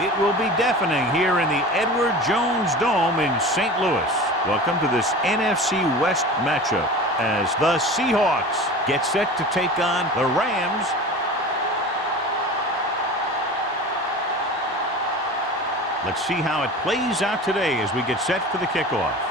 It will be deafening here in the Edward Jones Dome in St. Louis. Welcome to this NFC West matchup as the Seahawks get set to take on the Rams. Let's see how it plays out today as we get set for the kickoff.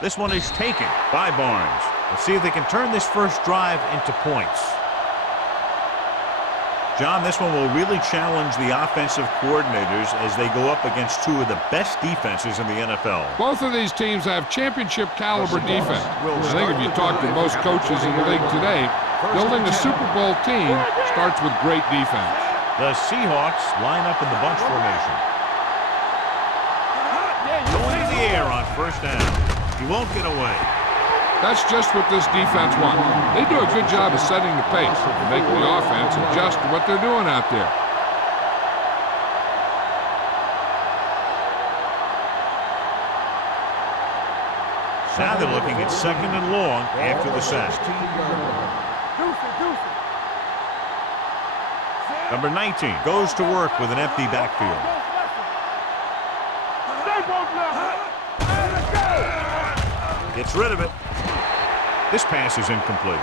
This one is taken by Barnes. Let's see if they can turn this first drive into points. John, this one will really challenge the offensive coordinators as they go up against two of the best defenses in the NFL. Both of these teams have championship caliber defense. I think if you talk to most coaches in the league today, building a Super Bowl team starts with great defense. The Seahawks line up in the bunch formation. Going to the air on first down. He won't get away. That's just what this defense wants. They do a good job of setting the pace and making the offense adjust to what they're doing out there. Now they're looking at second and long after the sack. Number 19 goes to work with an empty backfield. Gets rid of it. This pass is incomplete.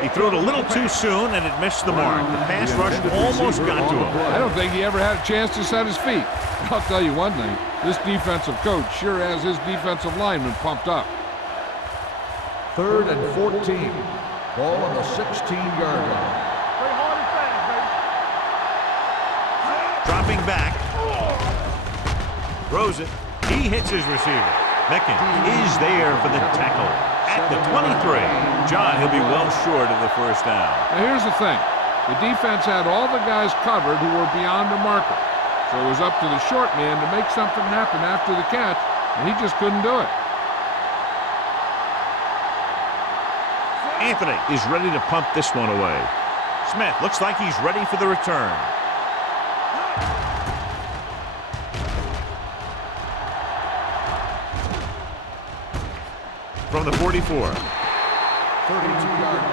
He threw it a little too soon, and it missed the mark. The pass rush almost got to him. I don't think he ever had a chance to set his feet. I'll tell you one thing. This defensive coach sure has his defensive linemen pumped up. 3rd and 14. Ball on the 16-yard line. Dropping back. Throws it. He hits his receiver. Meckin is there for the tackle at the 23. John, he'll be well short of the first down. Now here's the thing. The defense had all the guys covered who were beyond the marker. So it was up to the short man to make something happen after the catch, and he just couldn't do it. Anthony is ready to pump this one away. Smith looks like he's ready for the return. From the 44. 32-yard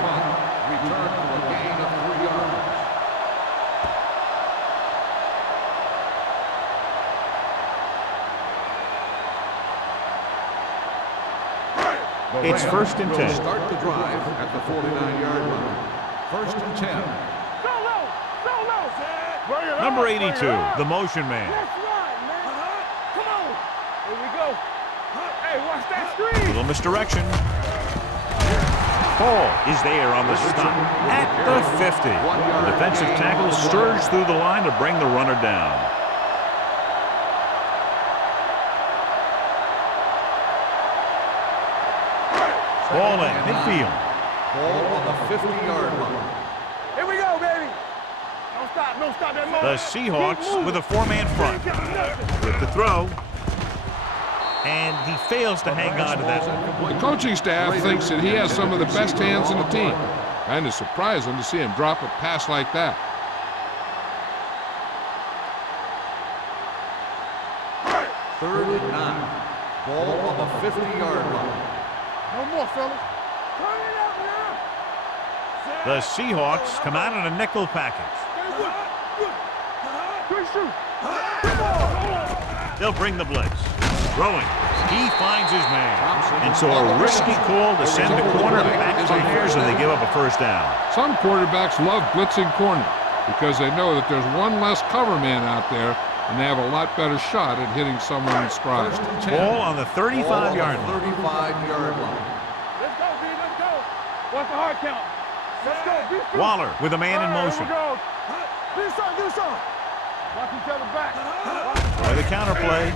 punt. Return for a gain of 3 yards. It's 1st and 10. Start the drive at the 49-yard line. 1st and 10. Number 82, the motion man. Come on. Here we go. Hey, watch that screen. Little misdirection. Ball is there on the stop at the 50. The defensive tackle surged through the line to bring the runner down. Ball in midfield. Ball on the 50-yard line. Here we go, baby. Don't stop that moment. The Seahawks with a 4-man front. With the throw. And he fails to hang on to that. The coaching staff thinks that he has some of the best hands in the team. Kind of surprising to see him drop a pass like that. Third and 9. Ball on the 50-yard line. No more, fellas. Turn it up now. The Seahawks come out in a nickel package. They'll bring the blitz. Throwing. He finds his man. And so a risky call to send the corner back to theirs, and they give up a first down. Some quarterbacks love blitzing corner because they know that there's one less cover man out there, and they have a lot better shot at hitting someone in stride. Ball on the 35-yard line. 35-yard line. Let's go, B. Let's go. What's the hard count? Let's go. Waller with a man in motion. Do something. Watch each other back. By the counterplay.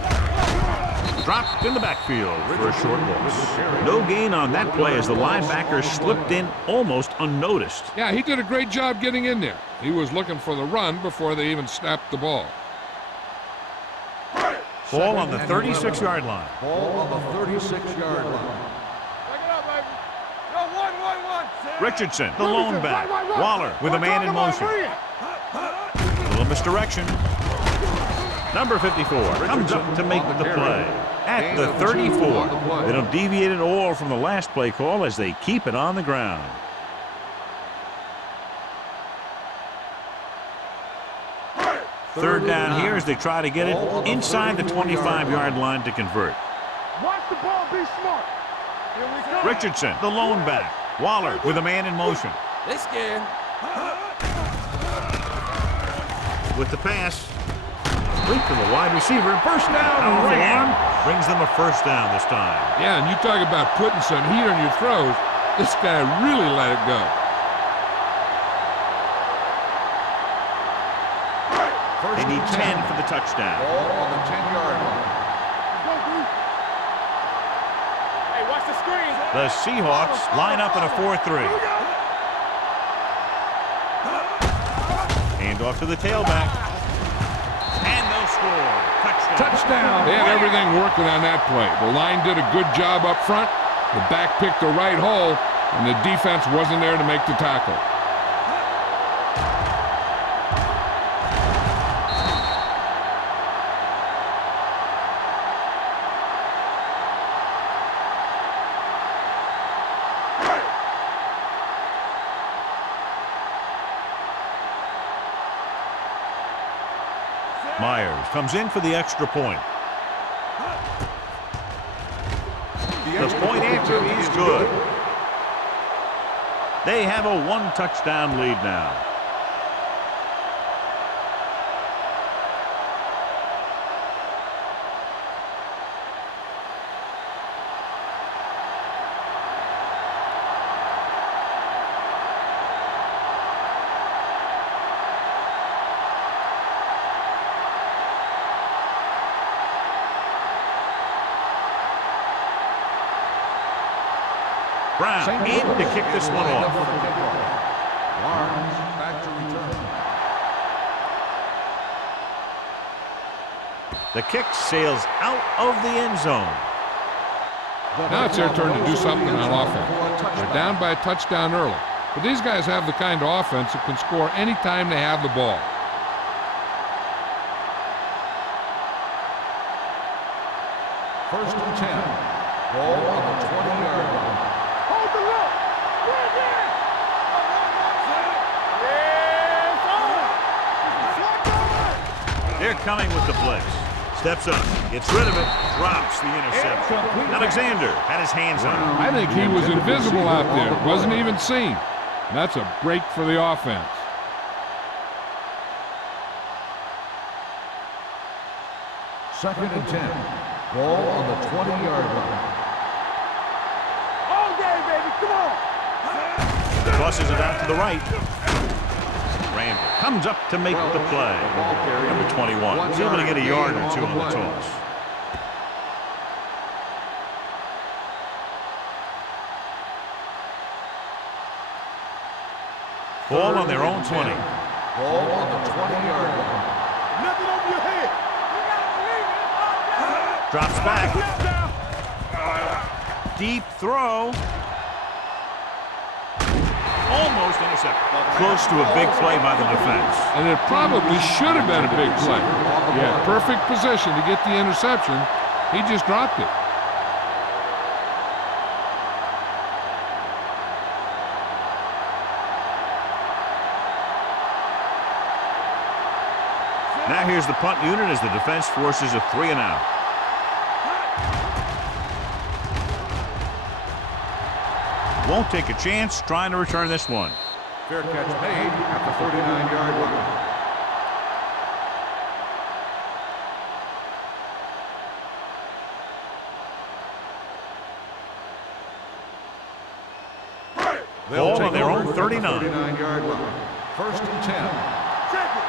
Dropped in the backfield for a short loss. No gain on that play as the linebacker slipped in almost unnoticed. Yeah, he did a great job getting in there. He was looking for the run before they even snapped the ball. Ball on the 36-yard line. Ball on the 36-yard line. Richardson, the lone back. Waller with a man in motion. A little misdirection. Number 54 comes up to make the play at the 34. They don't deviate at all from the last play call as they keep it on the ground. Third down here as they try to get it inside the 25-yard line to convert. Watch the ball, be smart. Here we go. Richardson, the lone back. Waller with a man in motion. They scared. With the pass. Complete to the wide receiver. First down. One. Brings them a first down this time. Yeah, and you talk about putting some heat on your throws. This guy really let it go. They need 10 for the touchdown. Ball on the 10-yard line. Hey, watch the screen. The Seahawks line up in a 4-3. Hand off to the tailback. And they'll score. Touchdown. They had everything working on that play. The line did a good job up front. The back picked the right hole, and the defense wasn't there to make the tackle. Myers comes in for the extra point. The point after is good. They have a one-touchdown lead now. Brown in to kick this one off. Barnes back to return. The kick sails out of the end zone. Now it's their turn to do something on offense. They're down by a touchdown early. But these guys have the kind of offense that can score anytime they have the ball. First and 10. Ball on the 20-yard line. Hold the look. Right there. Yes, on. They're coming with the blitz. Steps up, gets rid of it, drops the interception. Alexander had his hands on it. I think he was invisible out there. Wasn't even seen. And that's a break for the offense. Second and 10. Ball on the 20-yard line. All day, baby. Come on. Tosses it out to the right. Randall comes up to make the play. Number 21 is able to get a yard or two on the toss. Ball on their own 20. Ball on the 20-yard line. Nothing over your head. You gotta believe it. Drops back. Deep throw. Almost intercepted. Close to a big play by the defense. And it probably should have been a big play. He had perfect position to get the interception. He just dropped it. Now here's the punt unit as the defense forces a 3-and-out. Won't take a chance trying to return this one. Fair catch made at the 39-yard line. Ball on their own 39. 39-yard line. First and 10. Check it.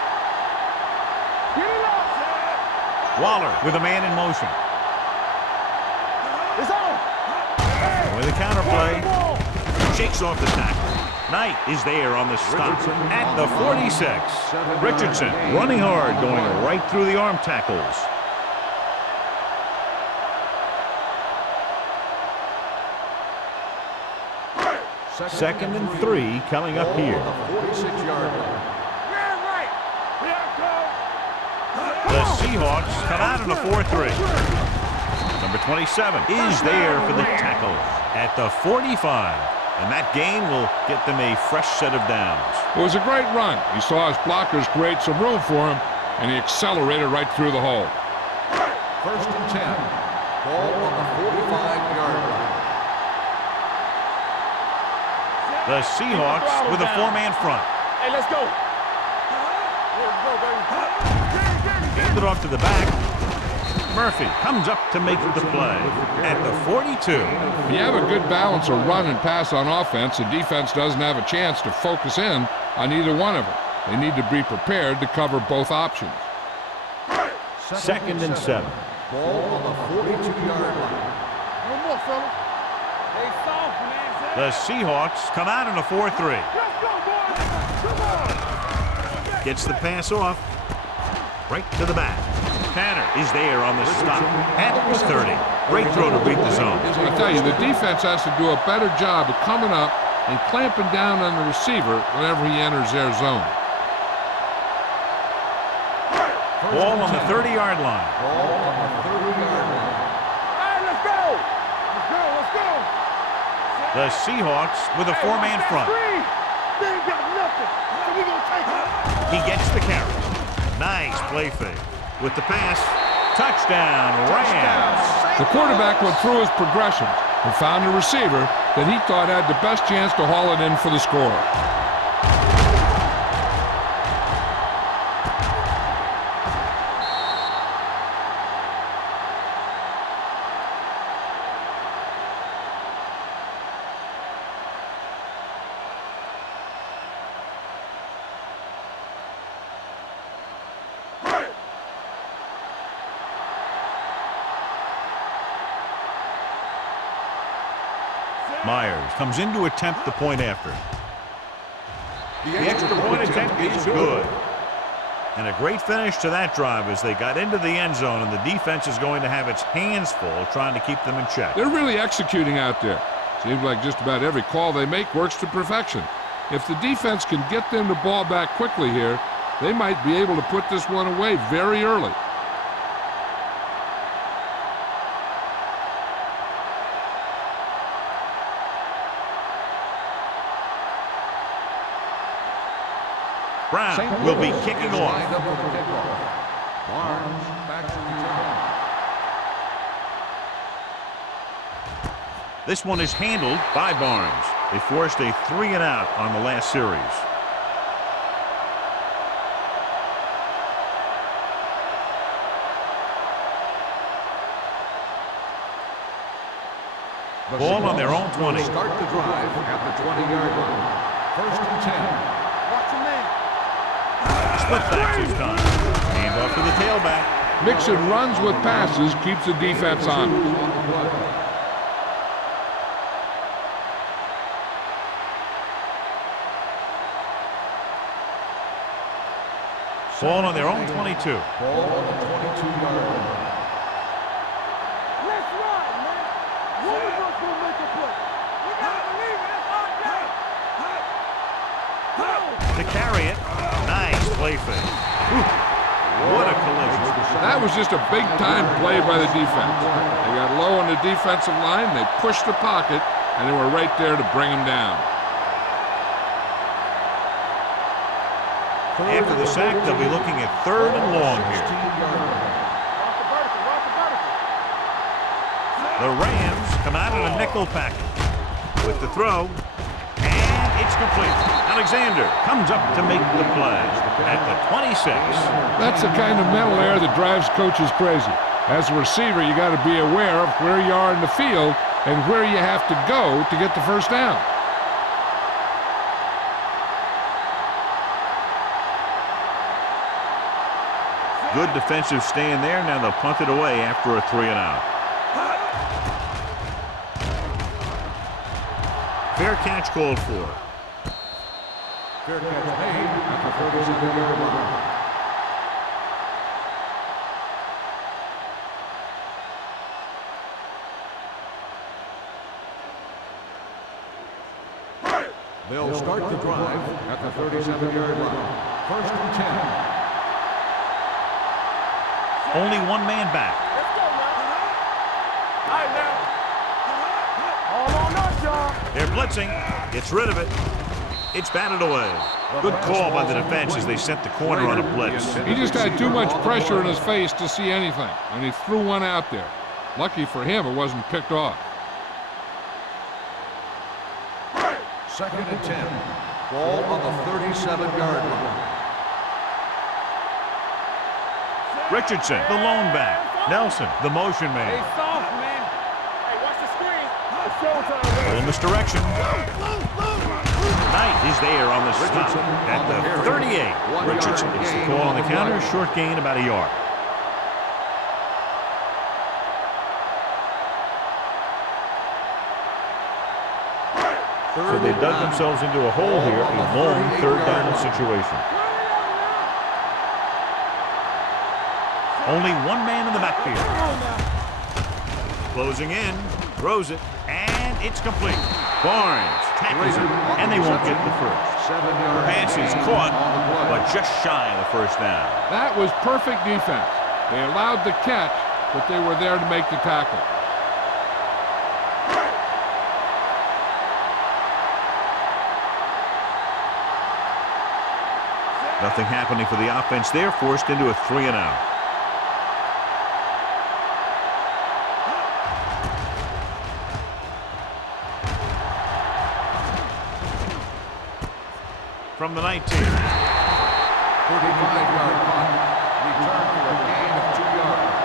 Get it up. Waller with a man in motion. It's on. With a counterplay. Shakes off the tackle. Knight is there on the stop at the 46. Richardson running hard, going right through the arm tackles. 2nd and 3 coming up here. The 46-yard line. Yeah, right. The Seahawks come out in a 4-3. Number 27 is there for the tackle at the 45. And that gain will get them a fresh set of downs. It was a great run. He saw his blockers create some room for him, and he accelerated right through the hole. 1st and 10. Ball on the 45-yard line. The Seahawks with a 4-man front. Hey, let's go. Let's go, baby. Hand it off to the back. Murphy comes up to make the play at the 42. When you have a good balance of run and pass on offense, the defense doesn't have a chance to focus in on either one of them. They need to be prepared to cover both options. 2nd and 7. Ball on the 42-yard line. No more, fellas. They soft, man. The Seahawks come out in a 4-3. Let's go, boys. Come on. Gets the pass off. Right to the back. Tanner is there on the stop at the 30. Great throw to beat the zone. I tell you, the defense has to do a better job of coming up and clamping down on the receiver whenever he enters their zone. Ball on the 30-yard line. Ball on the 30-yard line. All right, let's go. Let's go, let's go. The Seahawks with a 4-man front. They ain't got nothing, so we gonna take it. He gets the carry. Nice play fake. With the pass, touchdown, Rams. The quarterback went through his progressions and found a receiver that he thought had the best chance to haul it in for the score. Myers comes in to attempt the point after. The extra point attempt is good. And a great finish to that drive as they got into the end zone, and the defense is going to have its hands full trying to keep them in check. They're really executing out there. Seems like just about every call they make works to perfection. If the defense can get them the ball back quickly here, they might be able to put this one away very early. Brown will be kicking off. Lined up for the kickoff. Barnes back to return. This one is handled by Barnes. They forced a 3-and-out on the last series. Ball on their own 20. Start the drive at the 20-yard line. 1st and 10. Watch your man. Split back this time. Hand off to the tailback. Mixing runs with passes keeps the defense on. Ball on their own 22. Ball on the 22-yard line. Let's ride, man. One of us will make a play. We gotta believe it. That's our day. To carry it. Nice play fake. What a collision. That was just a big-time play by the defense. They got low on the defensive line, they pushed the pocket, and they were right there to bring him down. After the sack, they'll be looking at 3rd and long here. Rock the vertical, rock the vertical. The Rams come out in a nickel package. With the throw, and it's complete. Alexander comes up to make the play at the 26. That's the kind of mental error that drives coaches crazy. As a receiver, you got to be aware of where you are in the field and where you have to go to get the first down. Good defensive stand there. Now they'll punt it away after a 3-and-out. Fair catch called for. Fair catch made at the 37-yard line. They'll start the drive at the 37-yard line. First and 10. Only one man back. Let's go now. All right, now. All on us, y'all. They're blitzing. Gets rid of it. It's batted away. Good call by the defense as they sent the corner on a blitz. He just had too much pressure in his face to see anything, and he threw one out there. Lucky for him, it wasn't picked off. Second and 10. Ball on the 37-yard line. Richardson, the lone back. Nelson, the motion man. Hey, soft, man. Hey, watch the screen. It's showtime, A man. little misdirection. Knight is there on the stop at the 38. Richardson gets the call on the counter. Short gain, about a yard. So they dug themselves into a hole here, a long third down situation. Only one man in the backfield. Closing in, throws it, and it's complete. Barnes tackles it, and they won't get the first. The pass is caught, but just shy of the first down. That was perfect defense. They allowed the catch, but they were there to make the tackle. Nothing happening for the offense there, forced into a 3-and-out. From the 19. 35-yard punt. Return for a gain of 2 yards.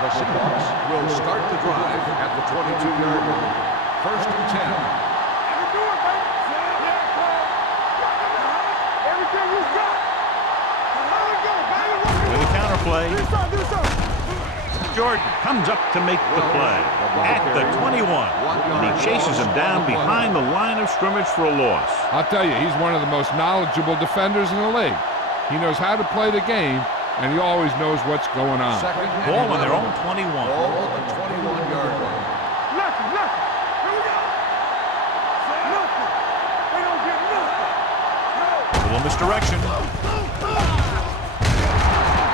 The Seahawks will start the drive at the 22-yard line. First and 10. Do it, baby. Everything you got. Let it go, baby. With a counterplay, Do something, do something. Jordan comes up to make the play at the 21. And he chases him down behind the line of scrimmage for a loss. I'll tell you, he's one of the most knowledgeable defenders in the league. He knows how to play the game, and he always knows what's going on. Second and Ball on their 11. own 21. Ball on the 21-yard line. Nothing. Here we go. Nothing. They don't get nothing. A little misdirection.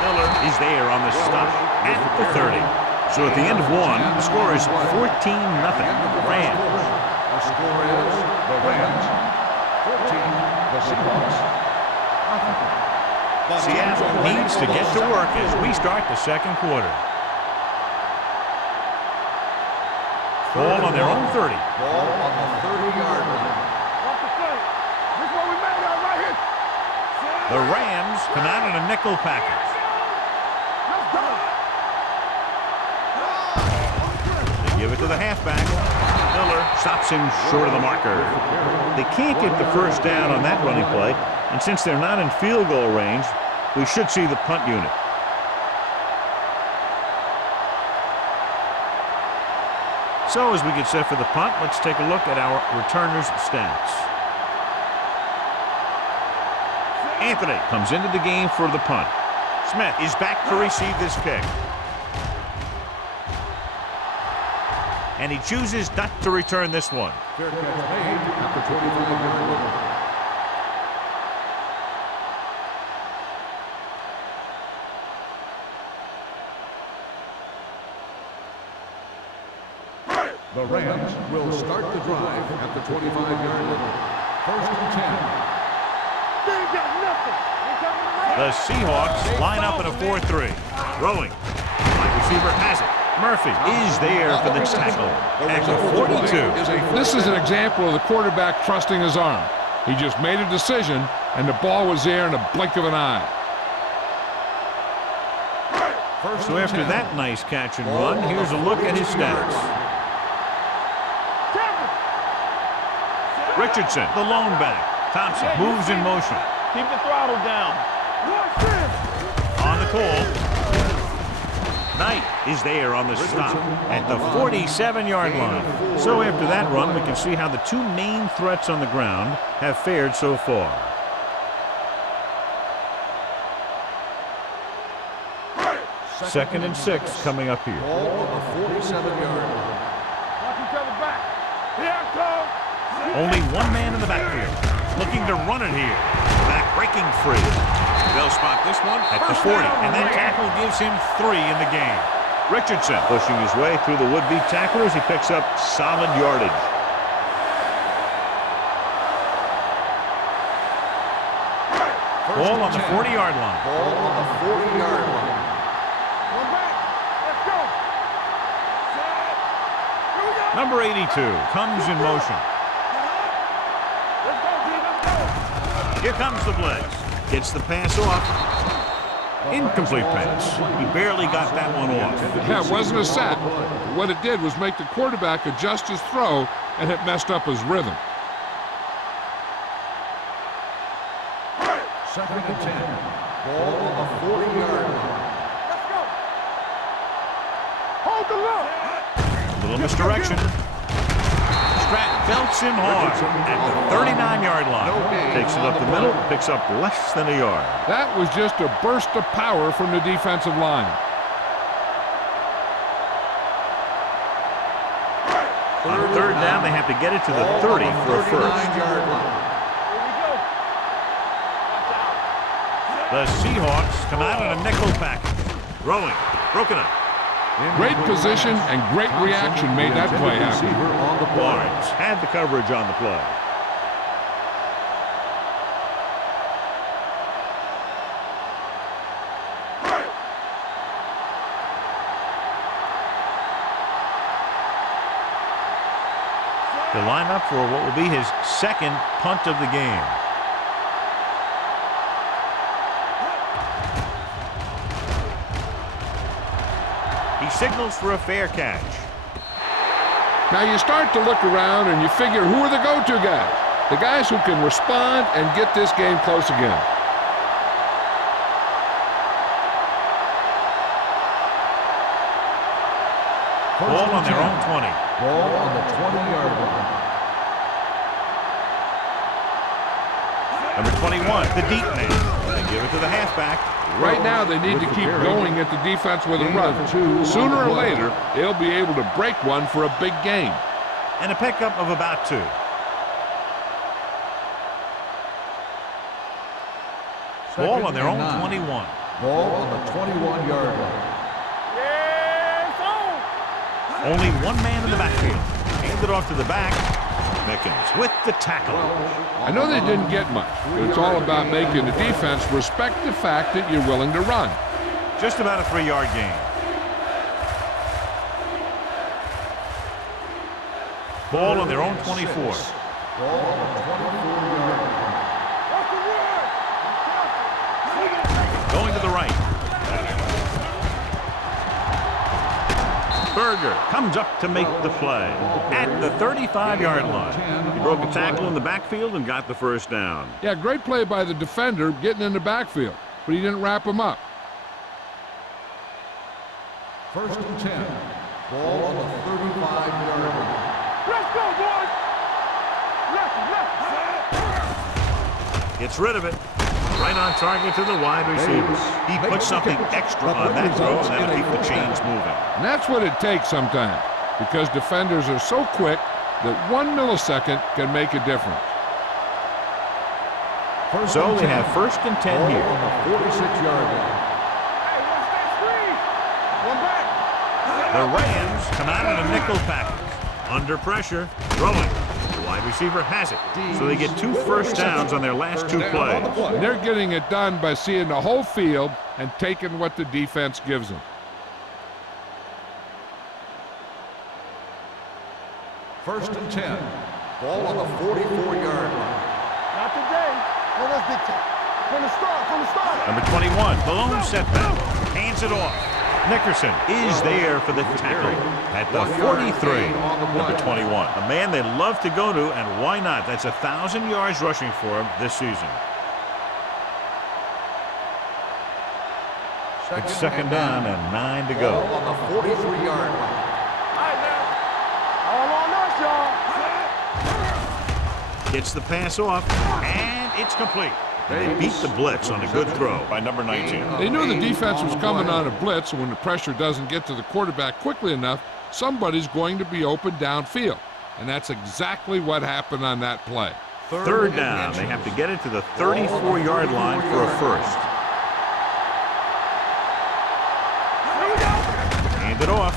Miller is there on the stop at the 30. So at the end of one, the score is 14-0. Rams. The score is the Rams 14, the Seahawks nothing. Seattle needs to get to work as we start the second quarter. Ball on their own 30. Ball on the 30-yard line. Off the flank. This is what we made out right here. The Rams come out in a nickel package. Let's go. They give it to the halfback. Miller stops him short of the marker. They can't get the first down on that running play, and since they're not in field goal range, we should see the punt unit. So as we get set for the punt, let's take a look at our returners' stats. Anthony comes into the game for the punt. Smith is back to receive this kick. And he chooses not to return this one. Fair catch made at the 25-yard line. The Rams will start the drive at the 25-yard line. First and 10. They ain't got nothing. They coming around. The Seahawks line up in a 4-3. Throwing. Wide receiver has it. Murphy is there for the tackle at the 42. This is an example of the quarterback trusting his arm. He just made a decision, and the ball was there in a blink of an eye. So after that nice catch and run, here's a look at his stats. Richardson, the lone back. Thompson moves in motion. Keep the throttle down. Watch this. On the call. Knight is there on the stop at the 47-yard line. So after that run, we can see how the two main threats on the ground have fared so far. 2nd and 6 coming up here. Ball on the 47-yard line. Watch each other back. Here I come. Only one man in the backfield. Looking to run it here. Back breaking free. They'll spot this one at the 40. And that tackle gives him 3 in the game. Richardson pushing his way through the would-be tacklers. He picks up solid yardage. Ball on the 40-yard line. Ball on the 40-yard line. One back. Let's go. Set. Here we go. Number 82 comes in motion. Let's go, D. Let's go. Here comes the blitz. Gets the pass off. Incomplete pass. He barely got that one off. Yeah, it wasn't a sack. What it did was make the quarterback adjust his throw, and it messed up his rhythm. 2nd and 10. Ball on the 40-yard line. Let's go. Hold the look. A little misdirection. Stratton belts him hard at the 39-yard line. Takes it up the middle, picks up less than a yard. That was just a burst of power from the defensive line. On 3rd down, they have to get it to the 30 for a first. 39-yard line. Here we go. Watch out. The Seahawks come out in a nickel package. Throwing. Broken up. Great position and great reaction made that play happen. On the play. Lawrence had the coverage on the play. To line up for what will be his 2nd punt of the game. He signals for a fair catch. Now you start to look around and you figure, who are the go-to guys? The guys who can respond and get this game close again. Ball on their own 20. Ball on the 20-yard line. Number 21, the deep man. They give it to the halfback. Right now, they need to keep going at the defense with a run. Sooner or later, they'll be able to break one for a big game. And a pickup of about 2. Ball on their own 21. Ball on the 21-yard line. Yeah, it's on. Only one man in the backfield. Handed off to the back. Mickens with the tackle. I know they didn't get much, but it's all about making the defense respect the fact that you're willing to run. Just about a 3-yard gain. Ball on their own 24. Ball on the 24-yard line. What's the word? Going to the right. Berger comes up to make the play at the 35-yard line. He broke a tackle in the backfield and got the first down. Yeah, great play by the defender getting in the backfield, but he didn't wrap him up. 1st and 10. Ball on the 35-yard line. Let's go, boys. Left. Gets rid of it. Right on target to the wide receivers. He puts something extra on that throw, and that'll keep the chains moving. And that's what it takes sometimes, because defenders are so quick that 1 millisecond can make a difference. So they have 1st and 10 Ball here. on the 46-yard line. Hey, watch that screen. One back. The Rams come out in a nickel package. Under pressure, throwing. The wide receiver has it. So they get 2 first downs on their last 2 plays. And they're getting it done by seeing the whole field and taking what the defense gives them. 1st and 10. Ball on the 44-yard line. Not today. No, that's big time. From the start. Number 21, Malone setback. Hands it off. Nickerson is there for the tackle at the 43. Number 21, a man they love to go to, and why not? That's 1,000 yards rushing for him this season. It's 2nd down and 9 to go. Ball on the 43-yard line. All right, now. All on us, y'all. Gets the pass off, and it's complete. And they beat the blitz on a good throw by number 19. They knew the defense was coming on a blitz, and when the pressure doesn't get to the quarterback quickly enough, somebody's going to be open downfield. And that's exactly what happened on that play. Third down. They have to get it to the 34-yard line for a first. Hand it off.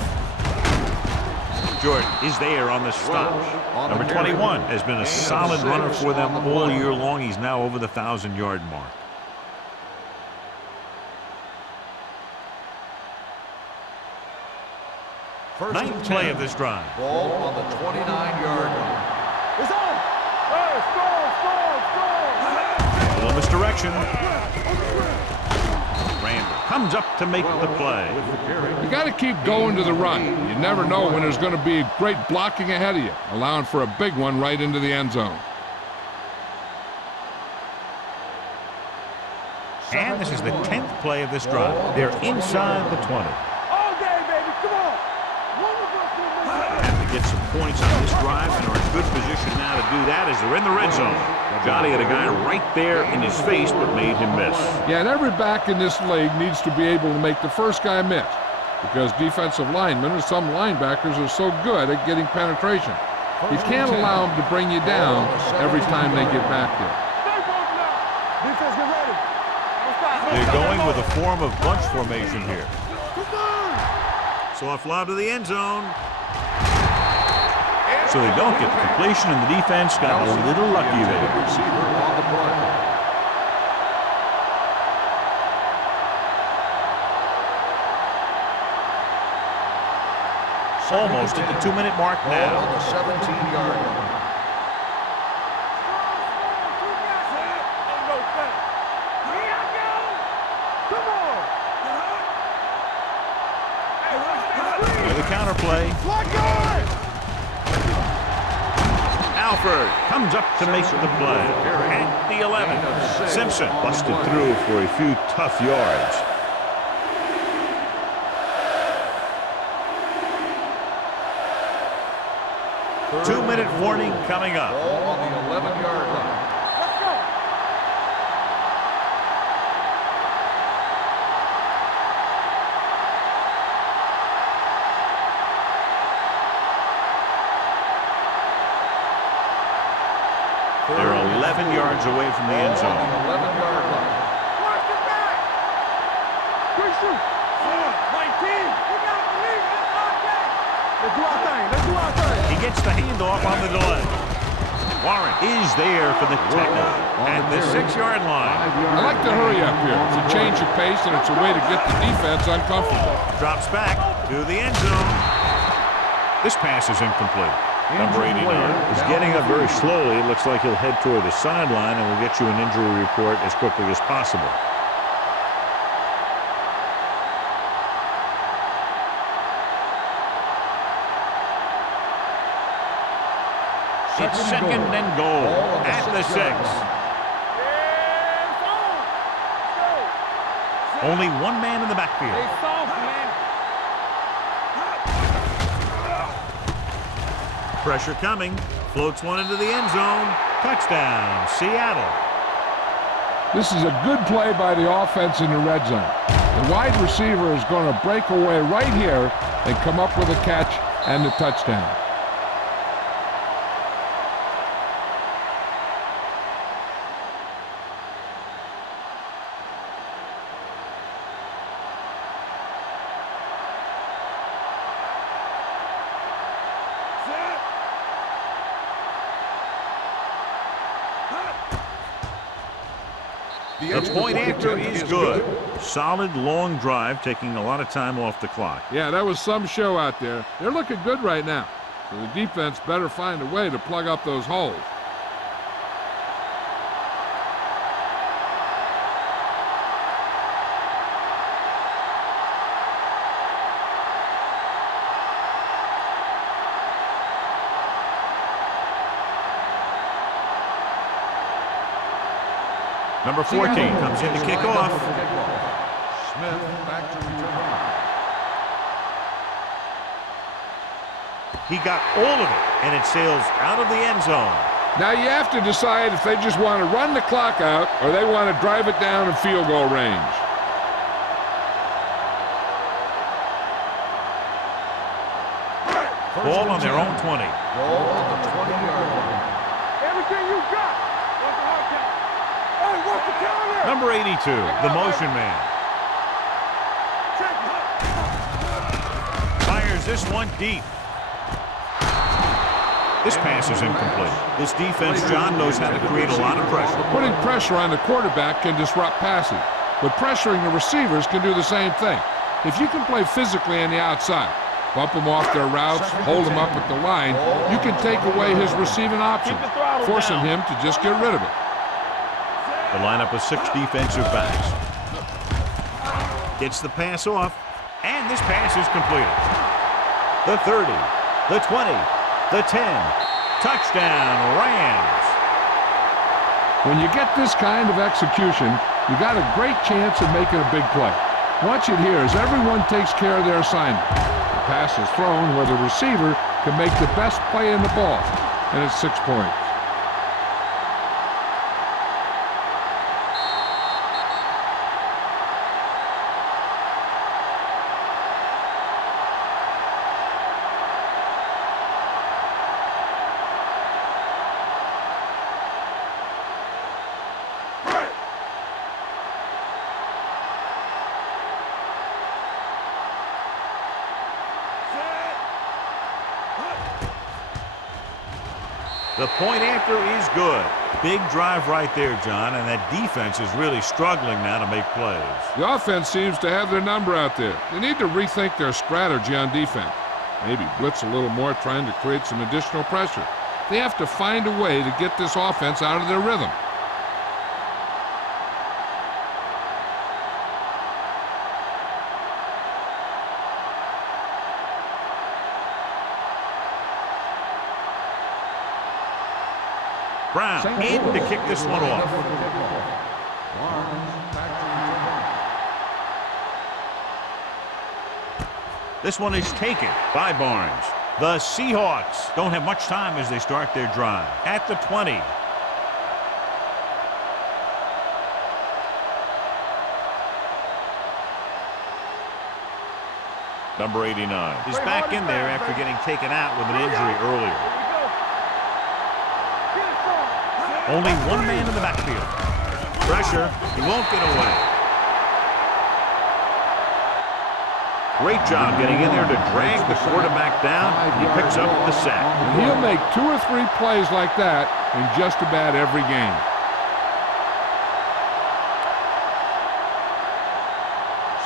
Jordan is there on the stop. Number 21 has been a solid runner for them all year long. He's now over the 1,000-yard mark. Ninth play of this drive. Ball on the 29-yard line. It's on. Hey, score. A little misdirection. Randall comes up to make the play. You got to keep going to the run. You never know when there's going to be great blocking ahead of you, allowing for a big one right into the end zone. And this is the 10th play of this drive. They're inside the 20. All day, baby. Come on. Have to get some points on this drive and are in good position now to do that as they're in the red zone. Johnny had a guy right there in his face but made him miss. Yeah, and every back in this league needs to be able to make the first guy miss, because defensive linemen and some linebackers are so good at getting penetration. You can't allow them to bring you down every time they get back there. Defense, get ready. They're going with a form of bunch formation here. Soft lob to the end zone. So they don't get the completion, and the defense got a little lucky there. Receiver on the play. Almost at the 2-minute mark Ball now. on the 17-yard line. The counter play. Alford comes up to make the play. At the 11. Simpson busted through for a few tough yards. Two-minute warning coming up. Ball on the 11-yard line. They're 11 yards away from the end zone. 11-yard line. He gets the handoff on the delay. Warren is there for the tackle at the 6-yard line. I like to hurry up here. It's a change of pace, and it's a way to get the defense uncomfortable. Drops back to the end zone. This pass is incomplete. Number 89 is getting up very slowly. It looks like he'll head toward the sideline, and we'll get you an injury report as quickly as possible. It's second and goal at the 6. Only one man in the backfield. Pressure coming. Floats one into the end zone. Touchdown, Seattle. This is a good play by the offense in the red zone. The wide receiver is going to break away right here and come up with a catch and the touchdown. The point after is good. Solid, long drive, taking a lot of time off the clock. Yeah, that was some show out there. They're looking good right now. So the defense better find a way to plug up those holes. Number 14 comes in to kick off. Smith back to return. He got all of it, and it sails out of the end zone. Now you have to decide if they just want to run the clock out or they want to drive it down in field goal range. Ball on their own 20. Ball on the 20-yard line. Everything you got. What's the hard count? Hey, what's the counter? Number 82, the motion man. Check it. Fires this one deep. This pass is incomplete. This defense, John, knows how to create a lot of pressure. Putting pressure on the quarterback can disrupt passing, but pressuring the receivers can do the same thing. If you can play physically on the outside, bump them off their routes, hold them up at the line, you can take away his receiving options, forcing him to just get rid of it. The lineup of 6 defensive backs. Gets the pass off, and this pass is completed. The 30, the 20, the 10. Touchdown, Rams. When you get this kind of execution, you got a great chance of making a big play. Watch it here as everyone takes care of their assignment. The pass is thrown where the receiver can make the best play in the ball, and it's 6 points. The point after is good. Big drive right there, John, and that defense is really struggling now to make plays. The offense seems to have their number out there. They need to rethink their strategy on defense. Maybe blitz a little more, trying to create some additional pressure. They have to find a way to get this offense out of their rhythm. Brown in to kick this one off. This one is taken by Barnes. The Seahawks don't have much time as they start their drive. At the 20. Number 89 is back in there after getting taken out with an injury earlier. Only one man in the backfield. Pressure. He won't get away. Great job getting in there to drag the quarterback down. He picks up the sack. And he'll make 2 or 3 plays like that in just about every game.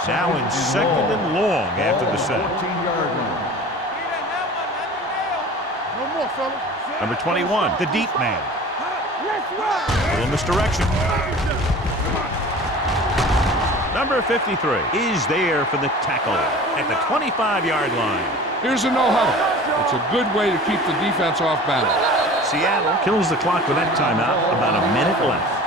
Now in 2nd and long after the sack. 14-yard line. No more, fellas. Number 21, the deep man. Little misdirection. Number 53 is there for the tackle at the 25-yard line. Here's a no-huddle. It's a good way to keep the defense off balance. Seattle kills the clock with that timeout. About a minute left.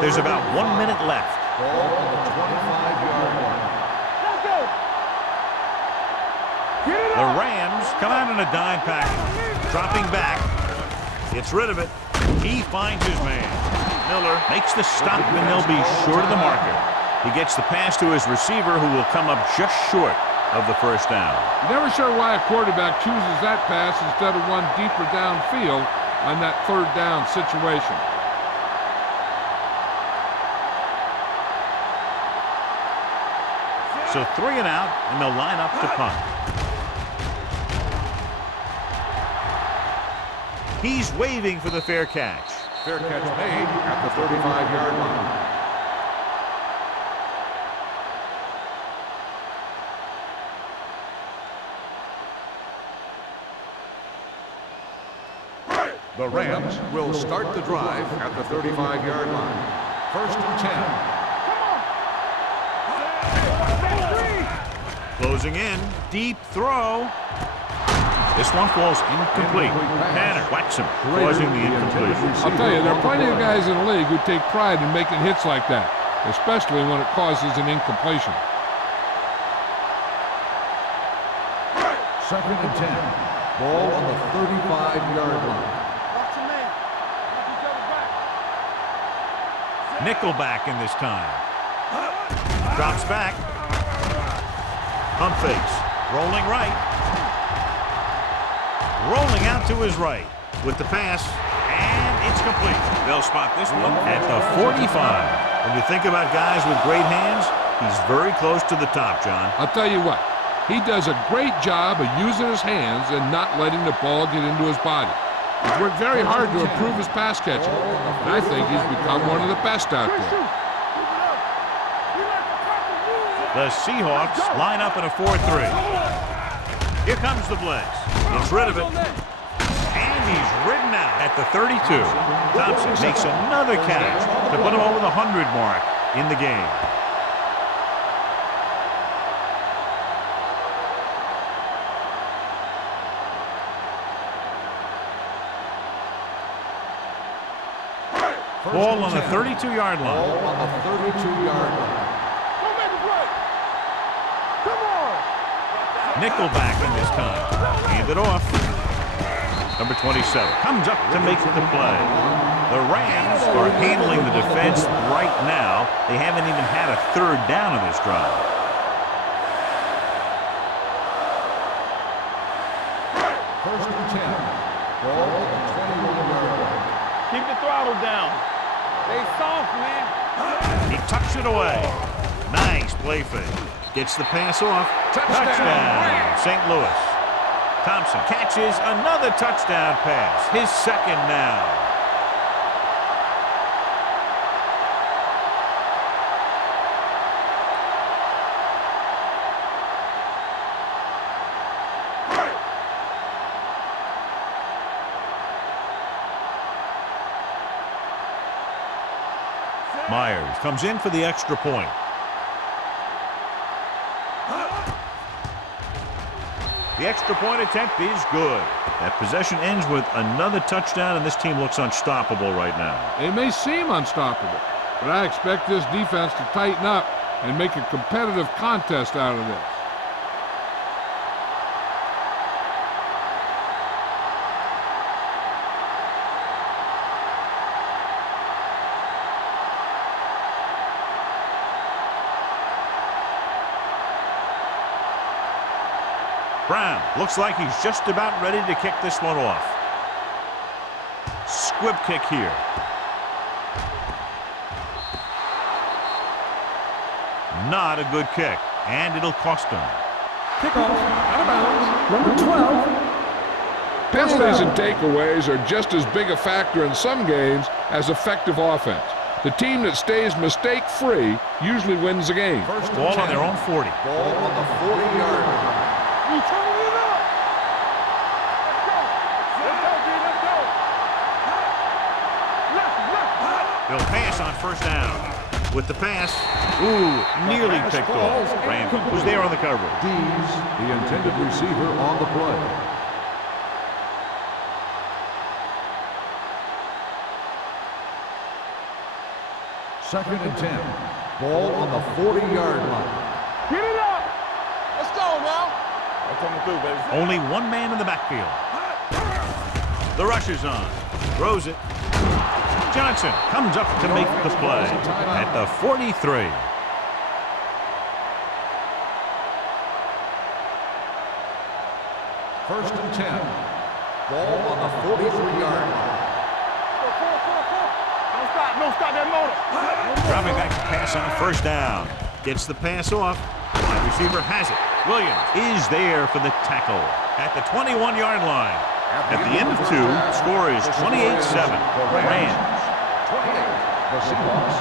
There's about 1 minute left. Ball on the 25-yard line. Let's go. Get it The up. Rams come out in a dime package. Dropping back. Gets rid of it. He finds his man. Miller makes the stop, and they'll be short of the marker. He gets the pass to his receiver, who will come up just short of the first down. Never sure why a quarterback chooses that pass instead of one deeper downfield on that 3rd down situation. So 3 and out, and they'll line up to punt. He's waving for the fair catch. Fair catch made at the 35-yard line. The Rams will start the drive at the 35-yard line. 1st and 10. Closing in, deep throw. This one falls incomplete. Tanner whacks him, causing the incompletion. I'll tell you, there are plenty of guys in the league who take pride in making hits like that. especially when it causes an incompletion. 2nd and 10. Ball on the 35-yard line. Watch your man. Watch each other back. Nickelback in this time. Drops back. Pump fakes. Rolling right. Rolling out to his right with the pass. And it's complete. They'll spot this one at the 45. When you think about guys with great hands, he's very close to the top, John. I'll tell you what, he does a great job of using his hands and not letting the ball get into his body. He's worked very hard to improve his pass catching, and I think he's become one of the best out there. The Seahawks line up in a 4-3. Here comes the blitz. Gets rid of it. And he's ridden out at the 32. Thompson makes another catch to put him over the 100 mark in the game. Ball on the 32-yard line. Ball on the 32-yard line. Don't make a play. Come on. Nickelback in this time. Hand it off. Number 27 comes up to make the play. The Rams are handling the defense right now. They haven't even had a third down on this drive. First and 10. Ball on the 21-yard line. Keep the throttle down. Stay soft, man. He tucks it away. Nice play fake. Gets the pass off. Touchdown, St. Louis. Thompson catches another touchdown pass. His second now. Myers comes in for the extra point. The extra point attempt is good. That possession ends with another touchdown, and this team looks unstoppable right now. It may seem unstoppable, but I expect this defense to tighten up and make a competitive contest out of this. Brown looks like he's just about ready to kick this one off. Squib kick here. Not a good kick, and it'll cost him. Kickoff, out of bounds, number 12. Penalties and takeaways are just as big a factor in some games as effective offense. The team that stays mistake-free usually wins the game. First and Ball 10. on their own 40. Ball on the 40-yard line. You turning it up. Let's go. Let's go, D. Let's go. Left. They'll pass on first down. With the pass, ooh, nearly picked off. Randall was there on the coverage. Dees, the intended receiver on the play. Second and 10. Ball on the 40-yard line. Get it up. Let's go now. I'm coming through, baby. Only one man in the backfield. The rush is on. Throws it. Johnson comes up to make the play at the 43. First and 10. Ball on the 43-yard line. Don't stop that motor. Dropping back to pass on first down. Gets the pass off. The receiver has it. Williams is there for the tackle at the 21-yard line. At the end of two, score is 28-7. Rams. 28. The Seahawks.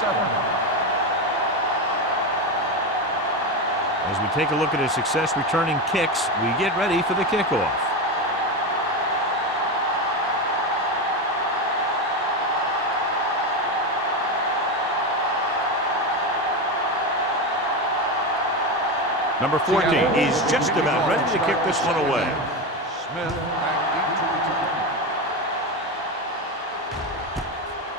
7. As we take a look at his success returning kicks, we get ready for the kickoff. Number 14 is just about ready to kick this one away. Smith back deep to return.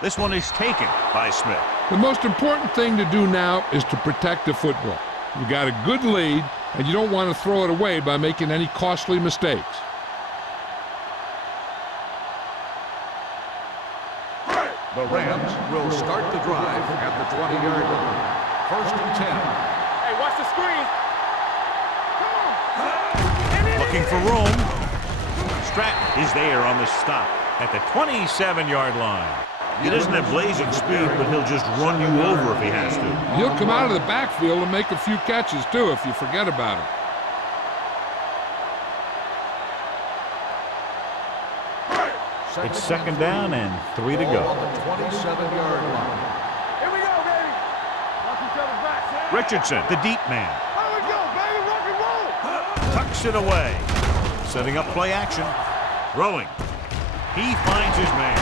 This one is taken by Smith. The most important thing to do now is to protect the football. You got a good lead, and you don't want to throw it away by making any costly mistakes. The Rams will start the drive at the 20-yard line. First and 10. Hey, watch the screen. Come on. Looking for room. Stratton is there on the stop at the 27-yard line. He doesn't have blazing speed, but he'll just run you over if he has to. He'll come out of the backfield and make a few catches, too, if you forget about him. It's second down and 3 to go. On the 27-yard line. Here we go, baby. Watch each other's backs. Richardson, the deep man, Here we go, baby. Rock and roll. tucks it away. Setting up play action. Throwing. He finds his man.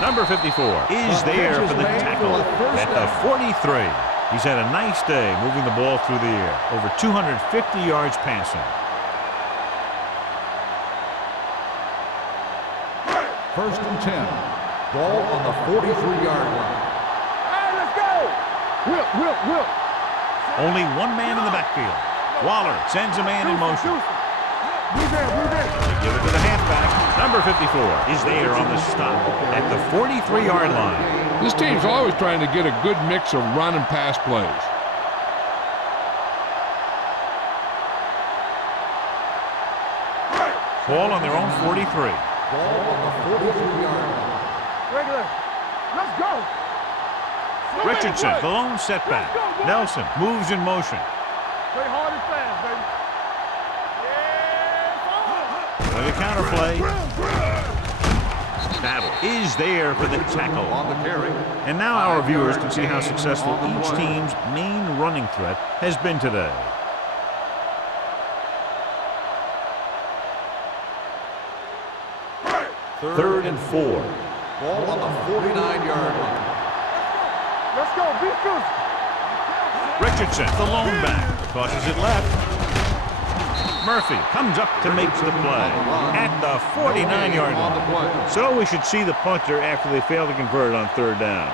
Number 54 is there for the tackle at the 43. He's had a nice day moving the ball through the air. Over 250 yards passing. First and 10. Ball on the 43-yard line. Hey, let's go. Will. Only one man in the backfield. Waller sends a man in motion. Move there. They give it to the halfback. Number 54 is there on the stop at the 43-yard line. This team's always trying to get a good mix of run and pass plays. Ball on their own 43. Ball on the 43-yard line. Regular. Let's go. Richardson, the lone setback. Nelson moves in motion. Play hard and fast, baby. Yeah. For the counter play. Battle is there for the tackle. On the carry. And now our viewers can see how successful each team's main running threat has been today. Third and 4. Ball on the 49-yard line. Let's go. Beat Goose. Richardson, the lone back, tosses it left. Murphy comes up to make the play at the 49-yard line. So we should see the punter after they fail to convert on third down.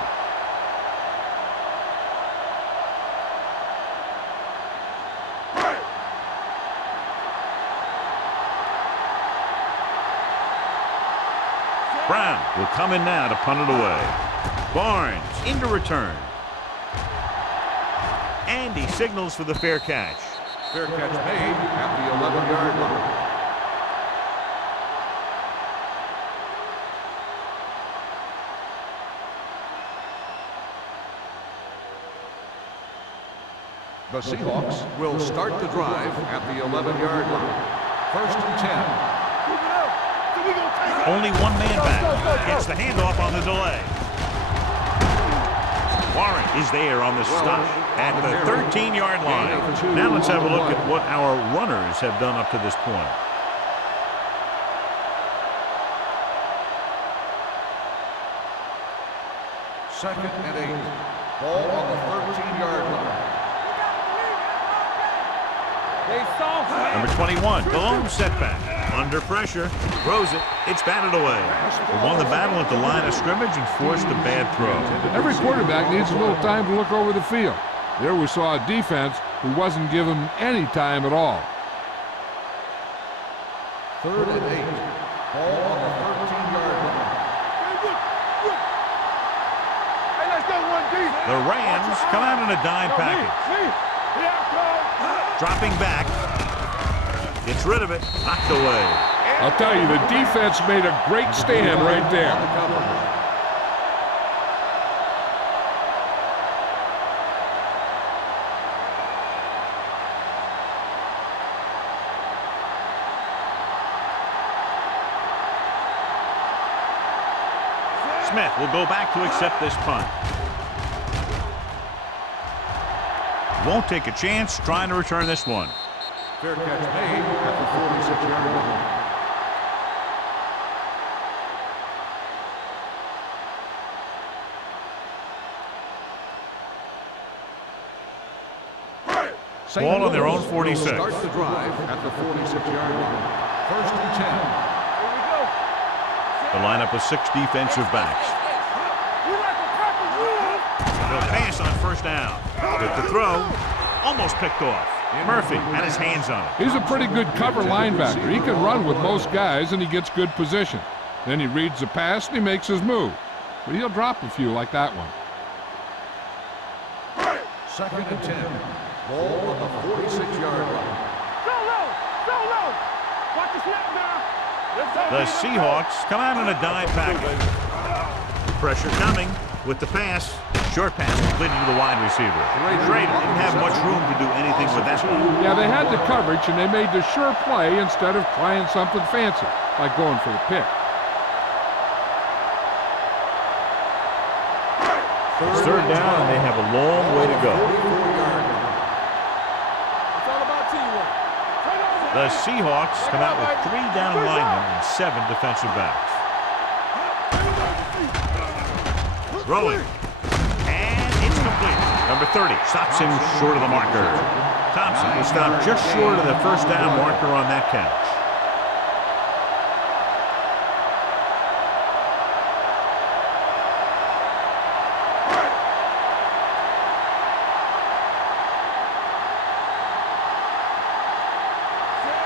Brown will come in now to punt it away. Barnes into return. And he signals for the fair catch. Fair catch made at the 11-yard line. The Seahawks will start the drive at the 11-yard line. First and 10. Keep it up. So we gonna take it. Only one man back. Gets the handoff on the delay. Warren is there on the stop at the 13-yard line. Now let's have a look at what our runners have done up to this point. Second and 8. Ball on the 13-yard line. They soft, man. Number 21, the lone setback. Under pressure, throws it. It's batted away. They won the battle at the line of scrimmage and forced a bad throw. Every quarterback needs a little time to look over the field. There we saw a defense who wasn't given any time at all. Third and 8. Ball on the 13-yard line. Hey, let's go, 1D. The Rams come out in a dime package. Here I come. Dropping back. Gets rid of it. Knocked away. I'll tell you, the defense made a great stand right there. Smith will go back to accept this punt. Won't take a chance trying to return this one. Fair catch made at the 46-yard line. Ball on their own 46. Start the drive at the 46-yard line. First and 10. Here we go. The lineup of 6 defensive backs. We like first down. With the throw, almost picked off. Murphy had his hands on it. He's a pretty good cover linebacker. He can run with most guys, and he gets good position. Then he reads the pass, and he makes his move. But he'll drop a few like that one. 2nd and 10. Ball on the 46-yard line. Go low! Go low! Watch the snap now! The Seahawks come out in a dime package. Pressure coming with the pass. Short pass completed to the wide receiver. Schrader didn't have much room to do anything with that one. Yeah, they had the coverage, and they made the sure play instead of trying something fancy, like going for the pick. It's third down, and they have a long way to go. It's all about teamwork. The Seahawks come out with 3 down linemen and 7 defensive backs. Rolling. And it's complete. Number 30 stops him short of the marker. Thompson was stopped just short of the first down marker on that catch.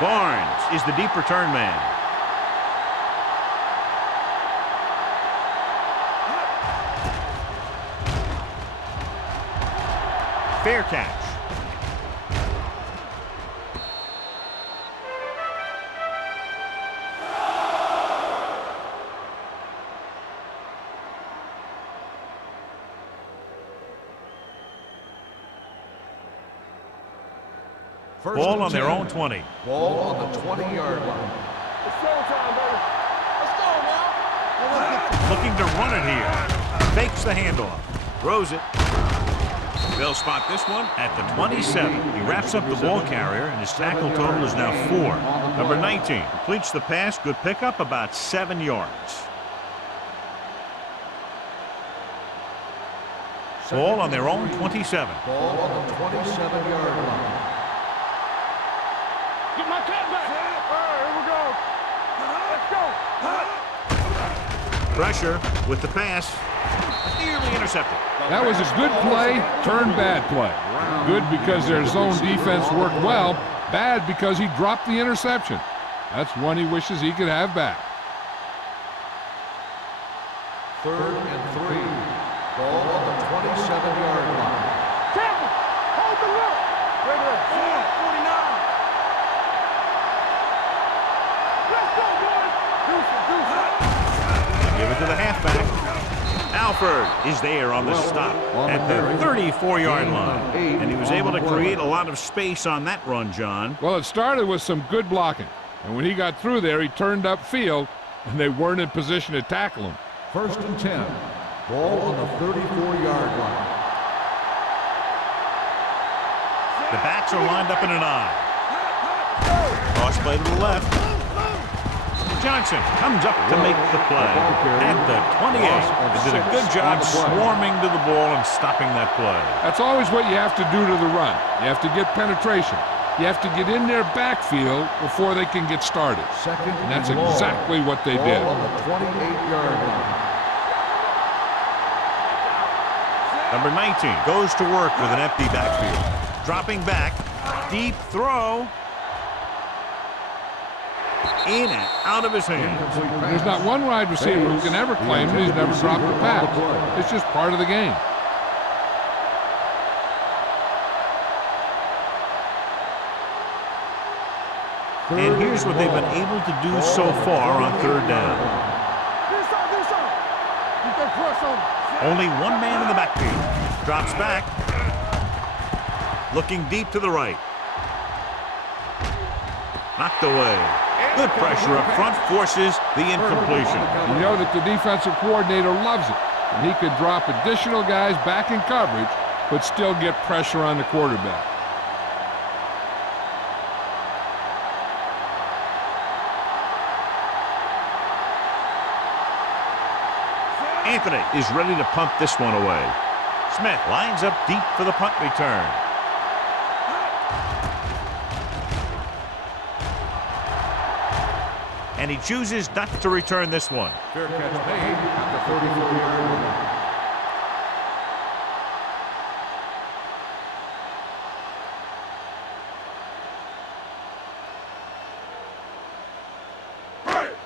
Barnes is the deep return man. Fair catch. Ball on their own 20. Ball on the 20-yard line. It's showtime, baby. Let's go now. Looking to run it here. Fakes the handoff. Throws it. They'll spot this one at the 27. He wraps up the ball carrier, and his tackle total is now 4. Number 19 completes the pass. Good pickup, about 7 yards. Ball on their own 27. Ball on the 27-yard line. Get my cat back. All right, here we go. Let's go. Pressure with the pass. Nearly intercepted. That was a good play, turned bad play. Good because their zone defense worked well, bad because he dropped the interception. That's one he wishes he could have back. 3rd and 3. Ball on the 27-yard line. Campbell, hold the look. Wait a minute. 49. Let's go, boys. Deuce it. Give it to the halfback. Alford is there on the stop at the 34-yard line. And he was able to create a lot of space on that run, John. Well, it started with some good blocking. And when he got through there, he turned upfield, and they weren't in position to tackle him. 1st and 10. Ball on the 34-yard line. The backs are lined up in an I. Cross play to the left. Johnson comes up to make the play at the 28. They did a good job swarming to the ball and stopping that play. That's always what you have to do to the run. You have to get penetration. You have to get in their backfield before they can get started. And that's exactly what they did. Ball on the 28-yard line. Number 19 goes to work with an empty backfield. Dropping back, deep throw. In and out of his hands. There's not one wide receiver who can ever claim that he's never dropped a pass. It's just part of the game. And here's what they've been able to do so far on 3rd down. You can press on him. Only one man in the backfield. Drops back. Looking deep to the right. Knocked away. Good pressure up front forces the incompletion. You know that the defensive coordinator loves it. And he could drop additional guys back in coverage, but still get pressure on the quarterback. Anthony is ready to punt this one away. Smith lines up deep for the punt return. And he chooses not to return this one. Fair catch made at the 34-yard line.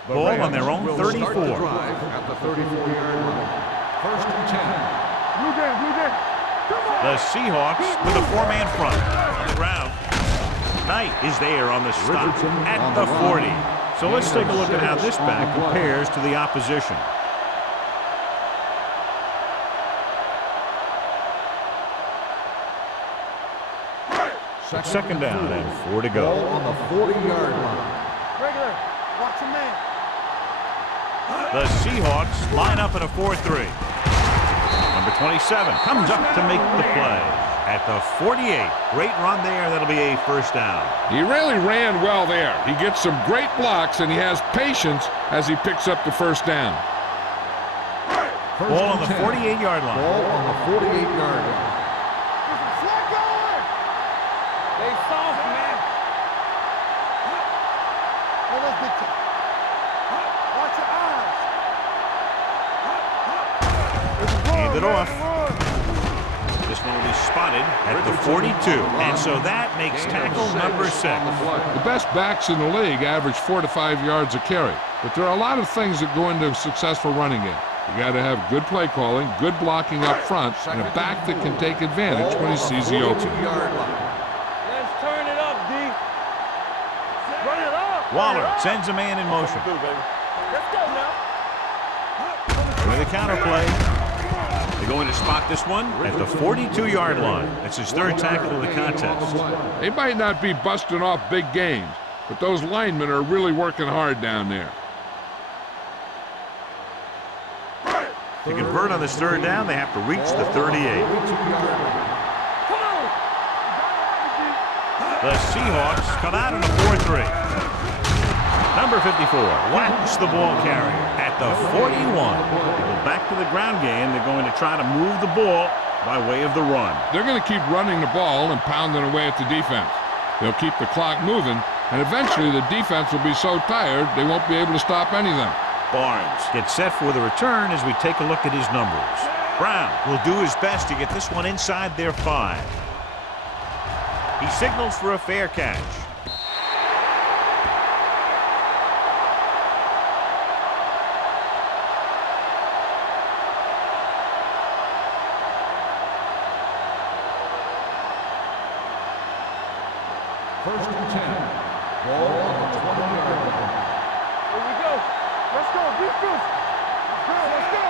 The Ball on Rams their own will 34. start the drive at the 34-yard line. First and 10. Blue Jay. Come on. The Seahawks with a four-man front on the ground. Knight is there on the stop at the 40. So let's take a look at how this back compares to the opposition. Second down and 4 to go. Ball on the 40-yard line. Regular. Watch your man. The Seahawks line up in a 4-3. Number 27 comes up to make the play at the 48. Great run there. That'll be a first down. He really ran well there. He gets some great blocks, and he has patience as he picks up the first down. Ball on the 48-yard line. Ball on the 48-yard line. Slide going. They soft, man. Hold those big time. Watch your eyes. Hand it off. This one will be spotted at the 42. And so that makes tackle number 6. The best backs in the league average 4 to 5 yards a carry. But there are a lot of things that go into a successful running game. You got to have good play calling, good blocking up front, and a back that can take advantage when he sees the opening. Let's turn it up, D. Run it up. Waller sends a man in motion. Let's go now. With a counter play. They're going to spot this one at the 42-yard line. That's his third tackle of the contest. They might not be busting off big games, but those linemen are really working hard down there. To convert on this third down, they have to reach the 38. Come on. The Seahawks come out in a 4-3. Number 54 whacks the ball carrier at the 41. They go back to the ground game. They're going to try to move the ball by way of the run. They're going to keep running the ball and pounding away at the defense. They'll keep the clock moving, and eventually the defense will be so tired they won't be able to stop anything. Barnes gets set for the return as we take a look at his numbers. Brown will do his best to get this one inside their 5. He signals for a fair catch. First and 10. Ball on the 20-yard line. Here we go. Let's go, defense. Let's go.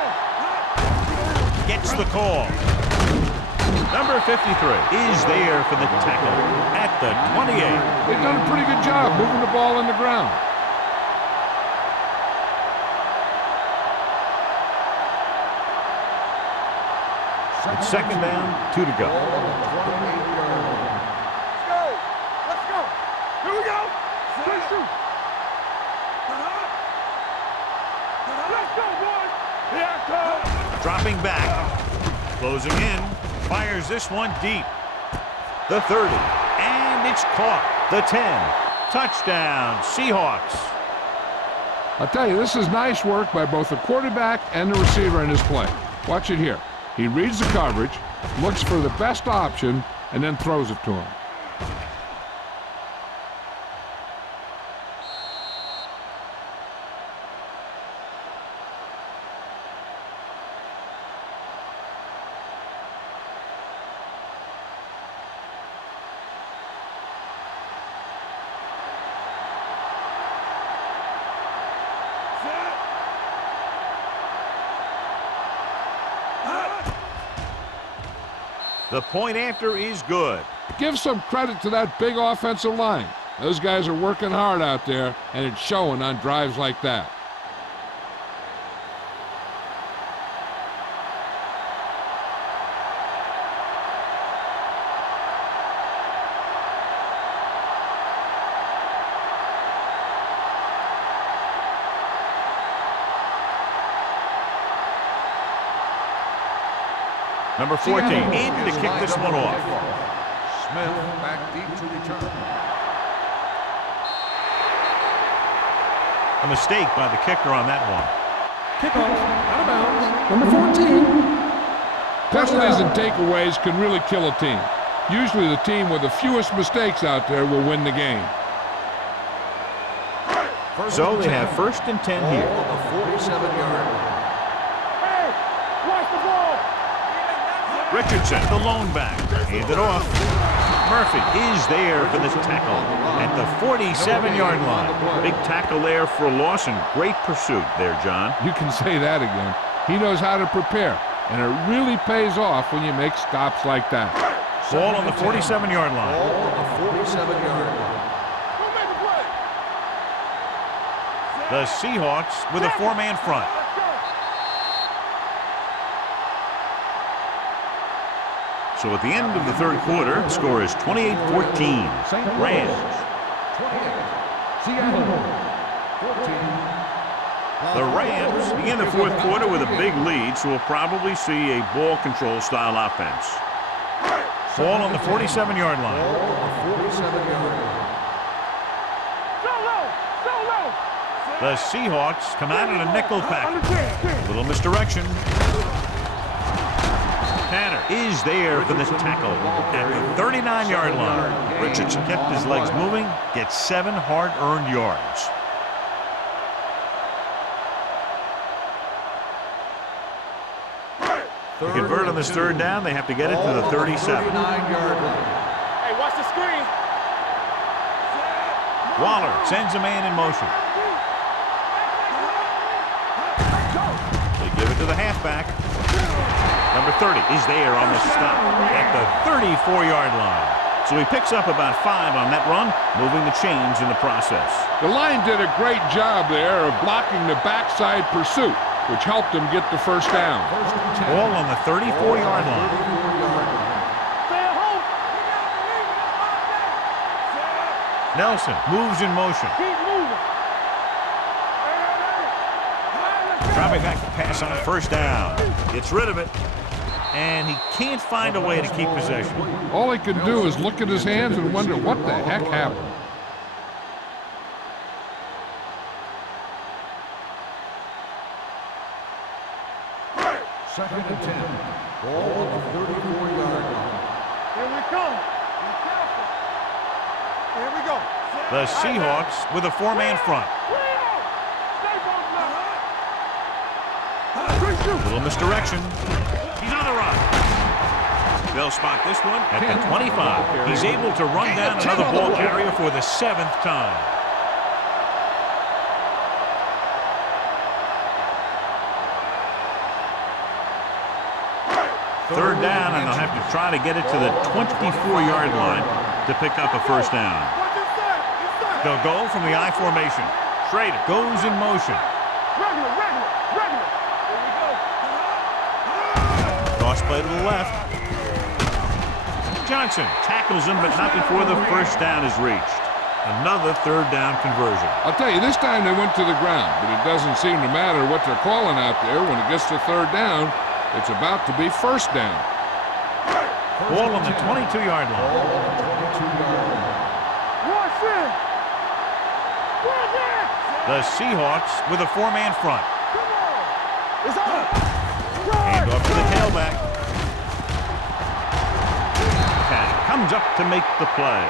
Gets the call. Number 53 is there for the tackle at the 28. They've done a pretty good job moving the ball in the ground. It's second down, 2 to go. Ball on the 28-yard line. Let's go. Here we go. Let's shoot. Let's go, boys. Here I come. Dropping back, closing in, fires this one deep. The 30, and it's caught. The 10, touchdown, Seahawks. I'll tell you, this is nice work by both the quarterback and the receiver in his play. Watch it here. He reads the coverage, looks for the best option, and then throws it to him. The point after is good. Give some credit to that big offensive line. Those guys are working hard out there, and it's showing on drives like that. Number 14 in to kick this one off. Smith back deep to return. A mistake by the kicker on that one. Kickoff, out of bounds. Number 14. Penalties and takeaways can really kill a team. Usually the team with the fewest mistakes out there will win the game. So they have 1st and 10 here. On the 47-yard line. Hey, watch the ball. Richardson, the lone back, hand it off. Murphy is there for the tackle at the 47-yard line. Big tackle there for Lawson. Great pursuit there, John. You can say that again. He knows how to prepare, and it really pays off when you make stops like that. Ball on the 47-yard line. Ball on the 47-yard line. Who made the play? The Seahawks with a 4-man front. Let's go. So at the end of the 3rd quarter, the score is 28-14. Rams. 28. Seattle. 14. The Rams begin the 4th quarter with a big lead, so we'll probably see a ball control style offense. Ball on the 47-yard line. Ball on the 47-yard line. Solo. The Seahawks come out in a nickel On the package. 10. Little misdirection. Tanner is there for the tackle at the 39-yard line. Richardson kept his legs moving, gets 7 hard-earned yards. To convert on this 3rd down, they have to get it to the 37. 39-yard line. Hey, watch the screen. Waller sends a man in motion. They give it to the halfback. Number 30 is there on the stop at the 34-yard line. So he picks up about 5 on that run, moving the chains in the process. The line did a great job there of blocking the backside pursuit, which helped him get the 1st down. Ball on the 34-yard line. Stay at home. Nelson moves in motion. Keep moving. Dropping back to pass on 1st down. Gets rid of it. And he can't find a way to keep possession. All he could do is look at his hands and wonder what the heck happened. Second and 10. Ball on the 34-yard line. Here we come. Be careful. Here we go. The Seahawks with a 4-man front. Stay Little misdirection. He's on the run. They'll spot this one at the 25. He's able to run down another ball carrier for the 7th time. Third down, and they'll have to try to get it to the 24-yard line to pick up a 1st down. They'll go from the I formation. Schrader goes in motion. Regular. Here we go. Toss play to the left. Johnson tackles him, but not before the 1st down is reached. Another 3rd down conversion. I'll tell you, this time they went to the ground, but it doesn't seem to matter what they're calling out there. When it gets to 3rd down, it's about to be 1st down. Ball on the 22-yard line. Ball on the 22-yard line. Watch it. The Seahawks with a 4-man front. Come on. It's on. Hand off to the tailback. Cat comes up to make the play.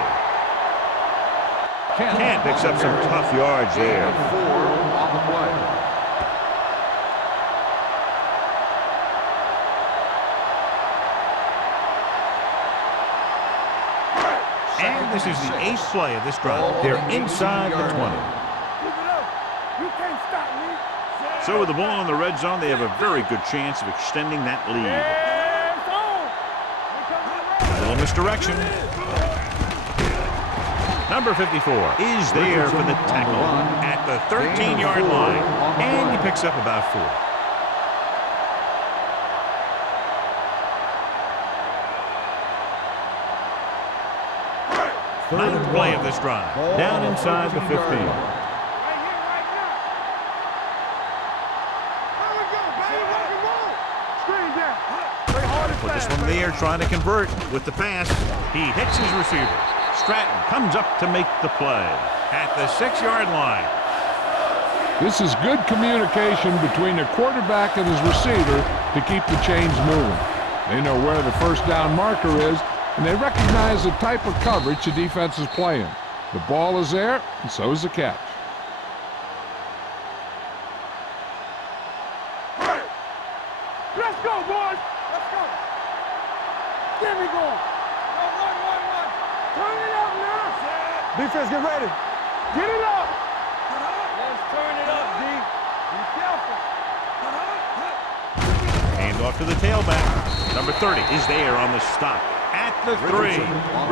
Cat picks up some tough yards there. 4 on the play. And this is the 8th play of this drive. They're inside the 20. Keep it up. You can't stop me. So with the ball in the red zone, they have a very good chance of extending that lead. Yeah, it's on. Here comes the A little misdirection. Number 54 is there for the tackle at the 13-yard line. And he picks up about 4. 9th play of this drive. Down inside the 15. Right here, right now. Here we go, baby. Rock and roll. Screen down. Play hard and Put this fast. one in the air, trying to convert with the pass. He hits his receiver. Stratton comes up to make the play at the 6-yard line. This is good communication between the quarterback and his receiver to keep the chains moving. They know where the 1st down marker is, and they recognize the type of coverage the defense is playing. The ball is there, and so is the catch. Get me going. Go, run. Turn it up now. Defense, get ready. Get it up. Let's turn it up, D. Be careful. Hand off to the tailback. Number 30 is there on the stop. At the 3.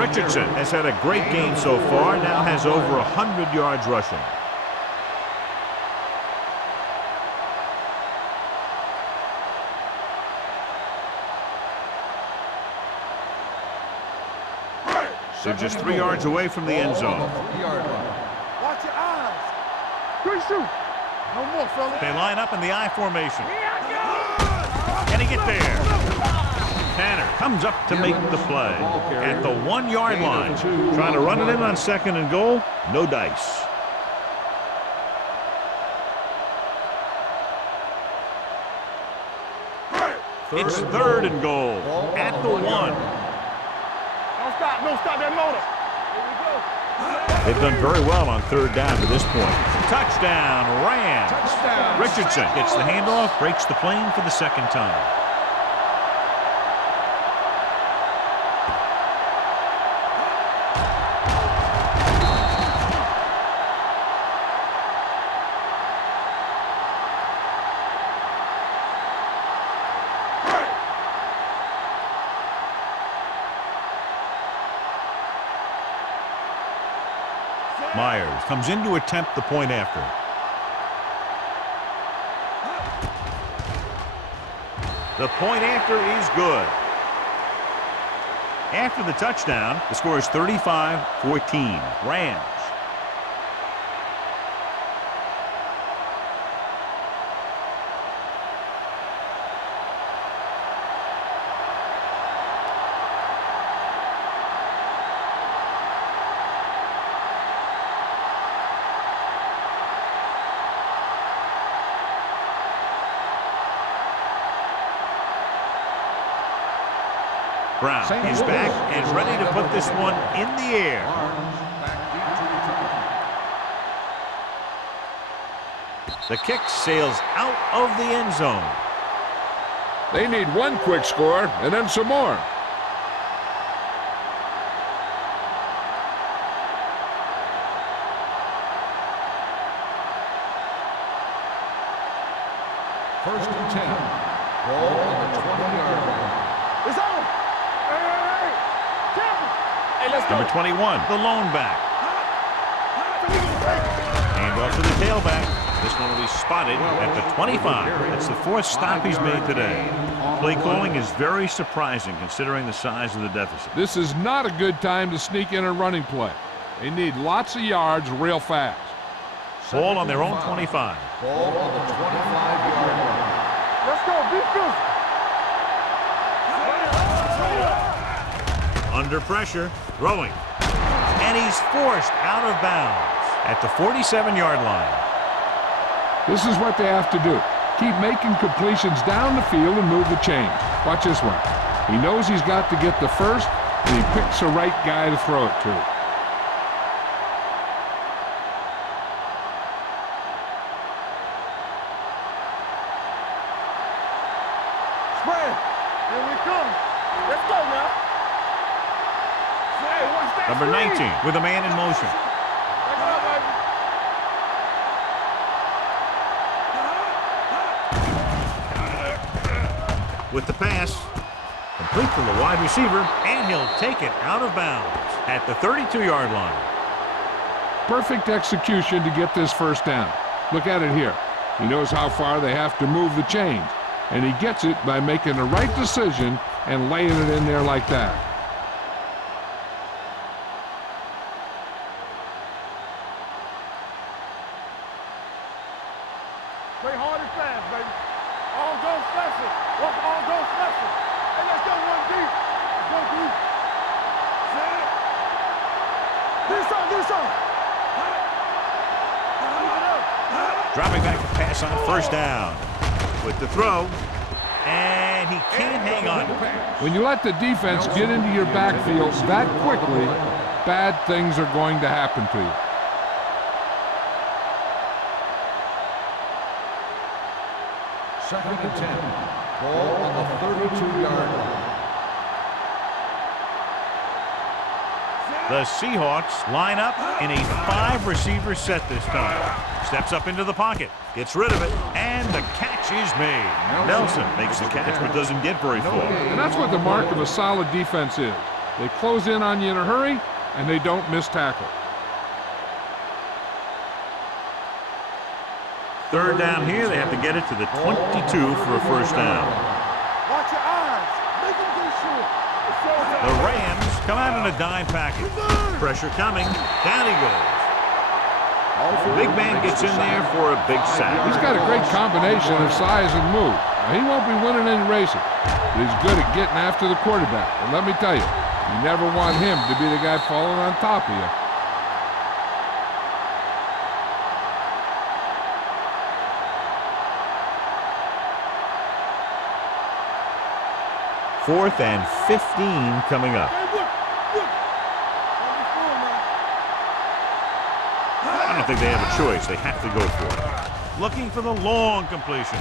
Richardson has had a great game so far, now has over 100 yards rushing. They're just 3 yards away from the end zone. Watch your eyes. Good shoot. No more, fella. They line up in the I formation. Can he get there? Tanner comes up to make the play at the 1 yard line. Trying to run it in on 2nd and goal. No dice. It's 3rd and goal at the 1. No stop that motor. Here we go. They've done very well on 3rd down to this point. Touchdown, Rams. Richardson gets the handoff, breaks the plane for the 2nd time. Myers comes in to attempt the point after. The point after is good. After the touchdown, the score is 35-14. Rams. Brown is back and ready to put this one in the air. The kick sails out of the end zone. They need one quick score and then some more. First and 10. Ball on the 20-yard line. It's on. Hey, let's go. Number 21, the lone back. Hand off to the tailback. This one will be spotted at the 25. It's the 4th stop he's made today. Play calling is very surprising considering the size of the deficit. This is not a good time to sneak in a running play. They need lots of yards real fast. Ball on their own 25. Ball on the 25-yard line. Let's go. Be physical. Under pressure, throwing. And he's forced out of bounds at the 47-yard line. This is what they have to do. Keep making completions down the field and move the chains. Watch this one. He knows he's got to get the first, and he picks the right guy to throw it to. Spread. Here we come. Let's go now. Hey, watch that Number screen. 19 with a man in motion. Back it up, baby. With the pass, complete to the wide receiver, and he'll take it out of bounds at the 32-yard line. Perfect execution to get this first down. Look at it here. He knows how far they have to move the chains, and he gets it by making the right decision and laying it in there like that. Play hard and fast, baby. All go special. What's all go special? Hey, let's go, 1D. Let's go, D. Set. This on. Dropping back to pass on 1st down. With the throw, and he can't hang on to it. When you let the defense get into your backfield that quickly, bad things are going to happen to you. Second and 10. Ball on the 32-yard line. The Seahawks line up in a 5-receiver set this time. Steps up into the pocket, gets rid of it, and the catch is made. Nelson makes the catch but doesn't get very far. And that's what the mark of a solid defense is. They close in on you in a hurry, and they don't miss tackle. Third down here, they have to get it to the 22 for a first down. Watch your eyes. Make them go short. The Rams come out in a dime package. Pressure coming. Down he goes. Big man gets in there for a big sack. He's got a great combination of size and move. Now, he won't be winning any races, but he's good at getting after the quarterback. And let me tell you, you never want him to be the guy falling on top of you. Fourth and 15 coming up. I don't think they have a choice. They have to go for it. Looking for the long completion.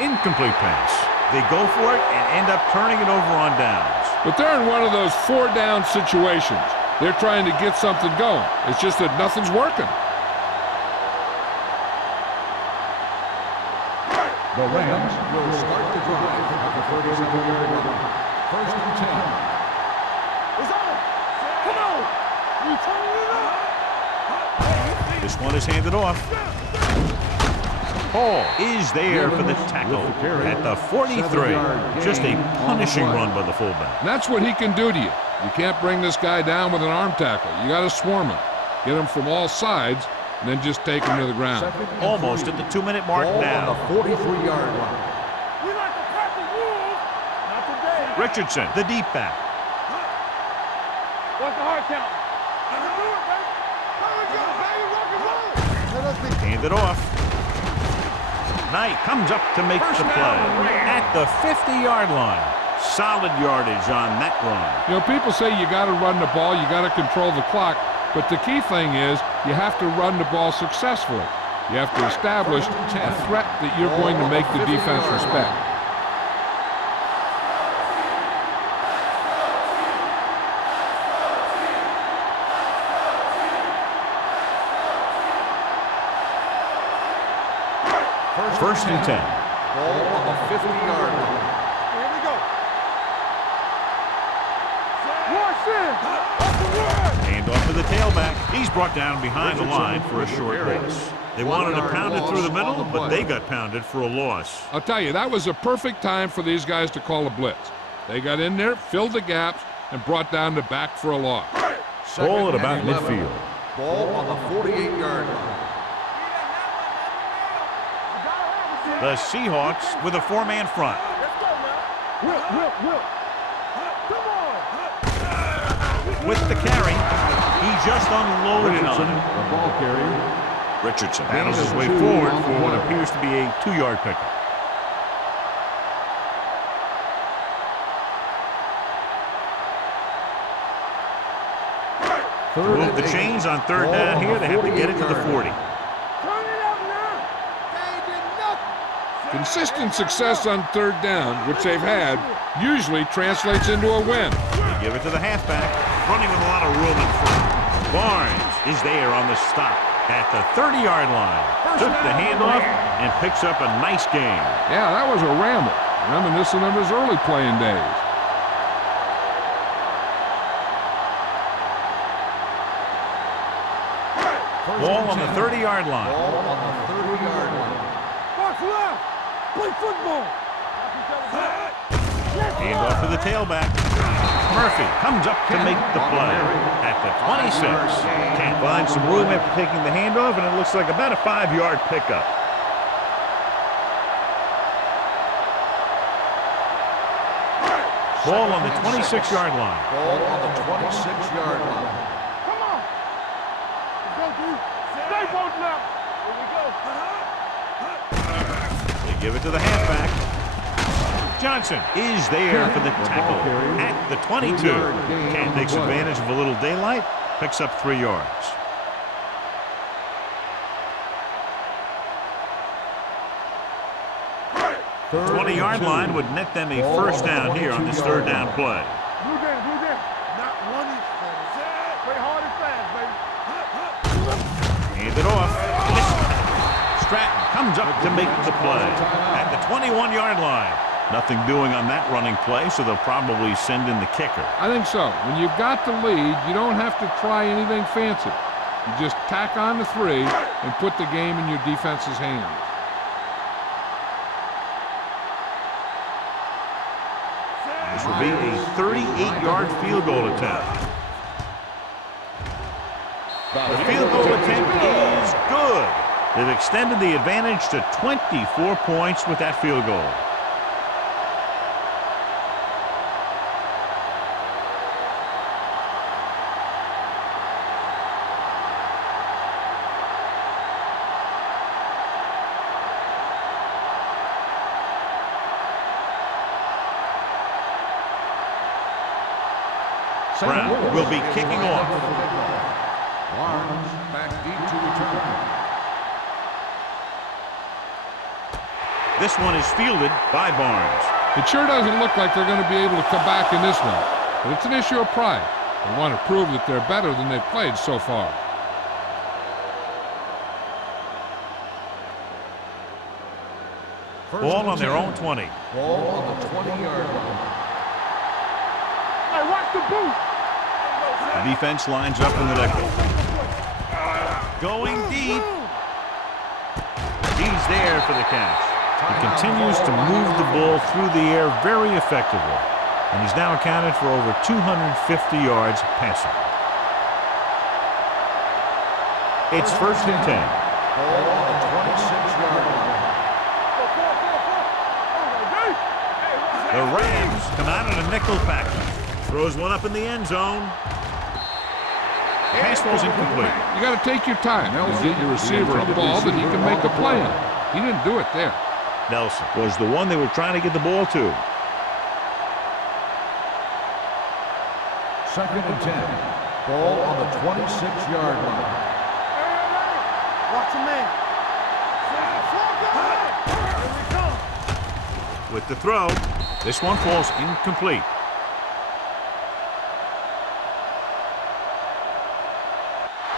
Incomplete pass. They go for it and end up turning it over on downs. But they're in one of those 4-down situations. They're trying to get something going. It's just that nothing's working. The Rams will start the drive at the 37-yard line. First and 10. It's on. Come on. You turning it up. This one is handed off. Hall is there for the tackle at the 43. Just a punishing run by the fullback. And that's what he can do to you. You can't bring this guy down with an arm tackle. You got to swarm him. Get him from all sides, and then just take him to the ground. Almost at the 2-minute mark now. On the 43-yard line. We like to crack the wolves. Not today. Richardson, the deep back. What's the hard count? Do it, baby. Hurry up, baby. Rock and roll. Handed off. Knight comes up to make the play at the 50-yard line. Solid yardage on that run. You know, people say you got to run the ball, you got to control the clock, but the key thing is you have to run the ball successfully. You have to establish a threat that you're going to make the defense respect. First and 10. Ball on the 50-yard line. Here we go. Watch it. Up the word. Hand off to the tailback. He's brought down behind the line for a short loss. They wanted to pound it through the middle, but they got pounded for a loss. I'll tell you, that was a perfect time for these guys to call a blitz. They got in there, filled the gaps, and brought down the back for a loss. Ball at about midfield. Ball on the 48-yard line. The Seahawks with a 4-man front. Let's go, man. Will. Come on. With the carry, he just unloaded on him. The ball carrier. Richardson battles his way forward for what appears to be a 2-yard pickup. To move the chains on third down here, they have to get it to the 40. Turn it up now. They did nothing. Consistent success on third down, which they've had, usually translates into a win. They give it to the halfback, running with a lot of room in front. Barnes is there on the stop at the 30-yard line. Took the handoff and picks up a nice gain. Yeah, that was a ramble, reminiscent of his early playing days. Ball on the 30-yard line. Ball on the 30-yard line. Box left. Play football. Hand off to the tailback. Murphy comes up to make the play at the 26. Can't find some room after taking the handoff, and it looks like about a 5-yard pickup. Ball on the 26-yard line. Ball on the 26-yard line. Come on. Let's go, dude. Stay both now. Here we go. They give it to the halfback. Johnson is there for the tackle at the 22. Can't takes advantage of a little daylight. Picks up 3 yards. The 20-yard line would net them a first down here on this third down play. Blue game. Not one is Give it off. Stratton comes up to make the play at the 21-yard line. Nothing doing on that running play, so they'll probably send in the kicker. I think so. When you've got the lead, you don't have to try anything fancy. You just tack on the 3 and put the game in your defense's hands. This will be a 38-yard field goal attempt. The field goal attempt is good. They've extended the advantage to 24 points with that field goal. Brown will be kicking off. Barnes back deep to return. This one is fielded by Barnes. It sure doesn't look like they're going to be able to come back in this one, but it's an issue of pride. They want to prove that they're better than they've played so far. Ball on their own 20. Ball on the 20-yard line. Hey, watch the boot. The defense lines up in the nickel. Going deep. He's there for the catch. He continues to move the ball through the air very effectively. And he's now accounted for over 250 yards passing. It's 1st and 10. Ball on the 26-yard line. The Rams come out in a nickel package. Throws one up in the end zone. Pass ball's incomplete. You got to take your time and get your receiver a ball that he can make a play on. He didn't do it there. Nelson was the one they were trying to get the ball to. 2nd and 10. Ball on the 26-yard line. Watch him in. Here we come. With the throw, this one falls incomplete.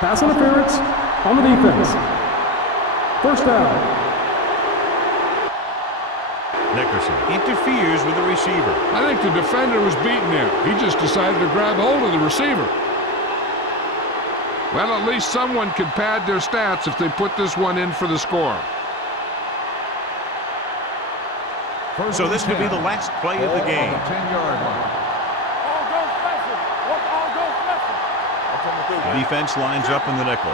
Pass interference on the defense. 1st down. Nickerson interferes with the receiver. I think the defender was beaten there. He just decided to grab hold of the receiver. Well, at least someone can pad their stats if they put this one in for the score. So this could be the last play of the game. 10-yard line. All go special. Watch all go special. The defense lines up in the nickel.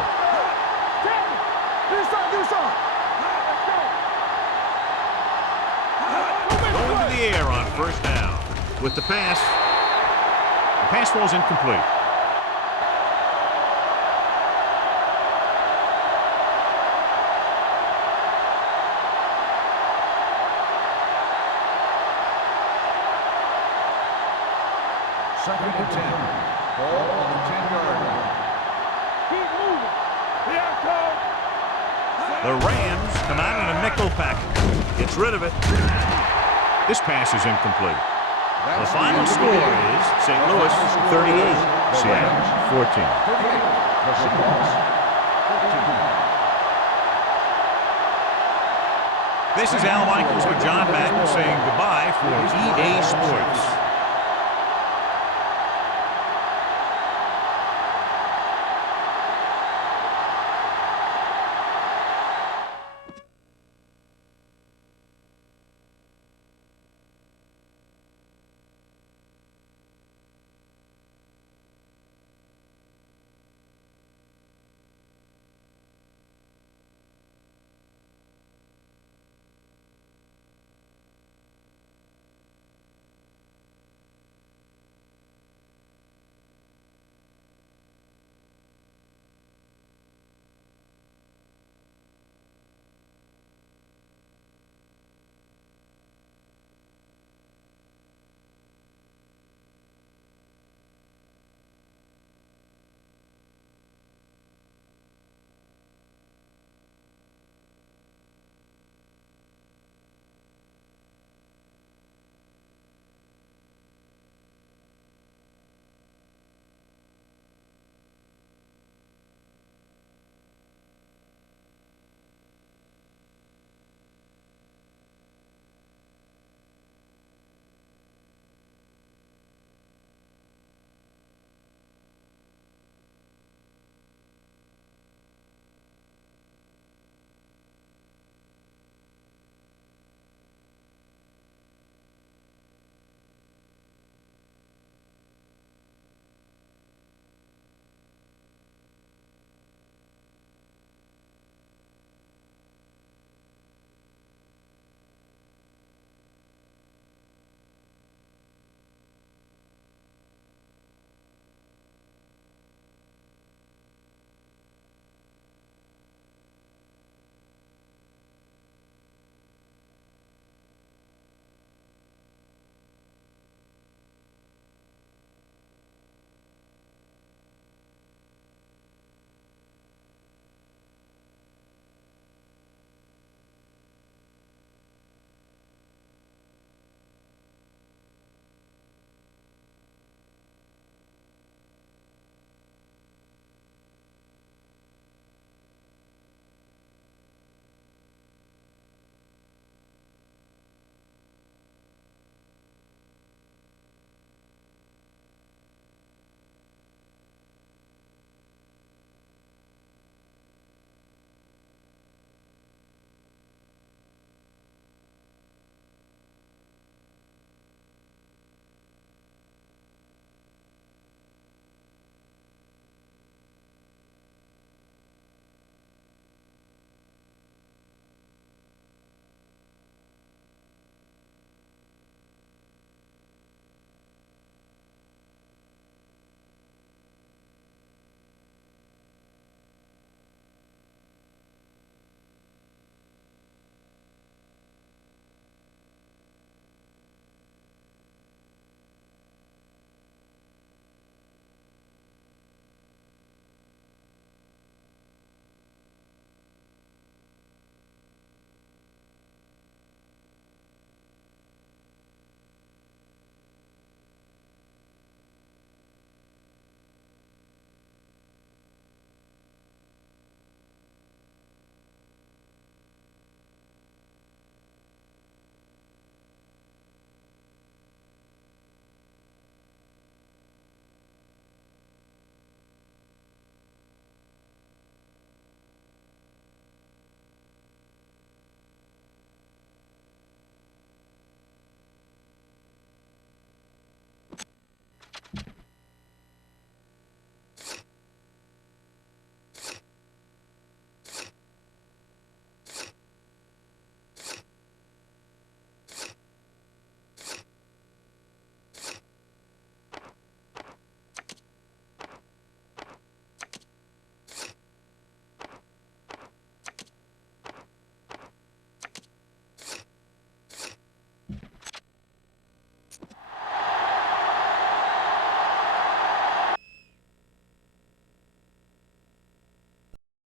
Do something, do something. Going to the air on 1st down. With the pass falls incomplete. Second and 10. Ball on the 10-yard line. Keep moving. Here I come. The Rams come out in a nickel package. Gets rid of it. This pass is incomplete. The final score is St. Louis 38, Seattle 14. 38. The Seahawks 14. This is Al Michaels with John Madden saying goodbye for EA Sports.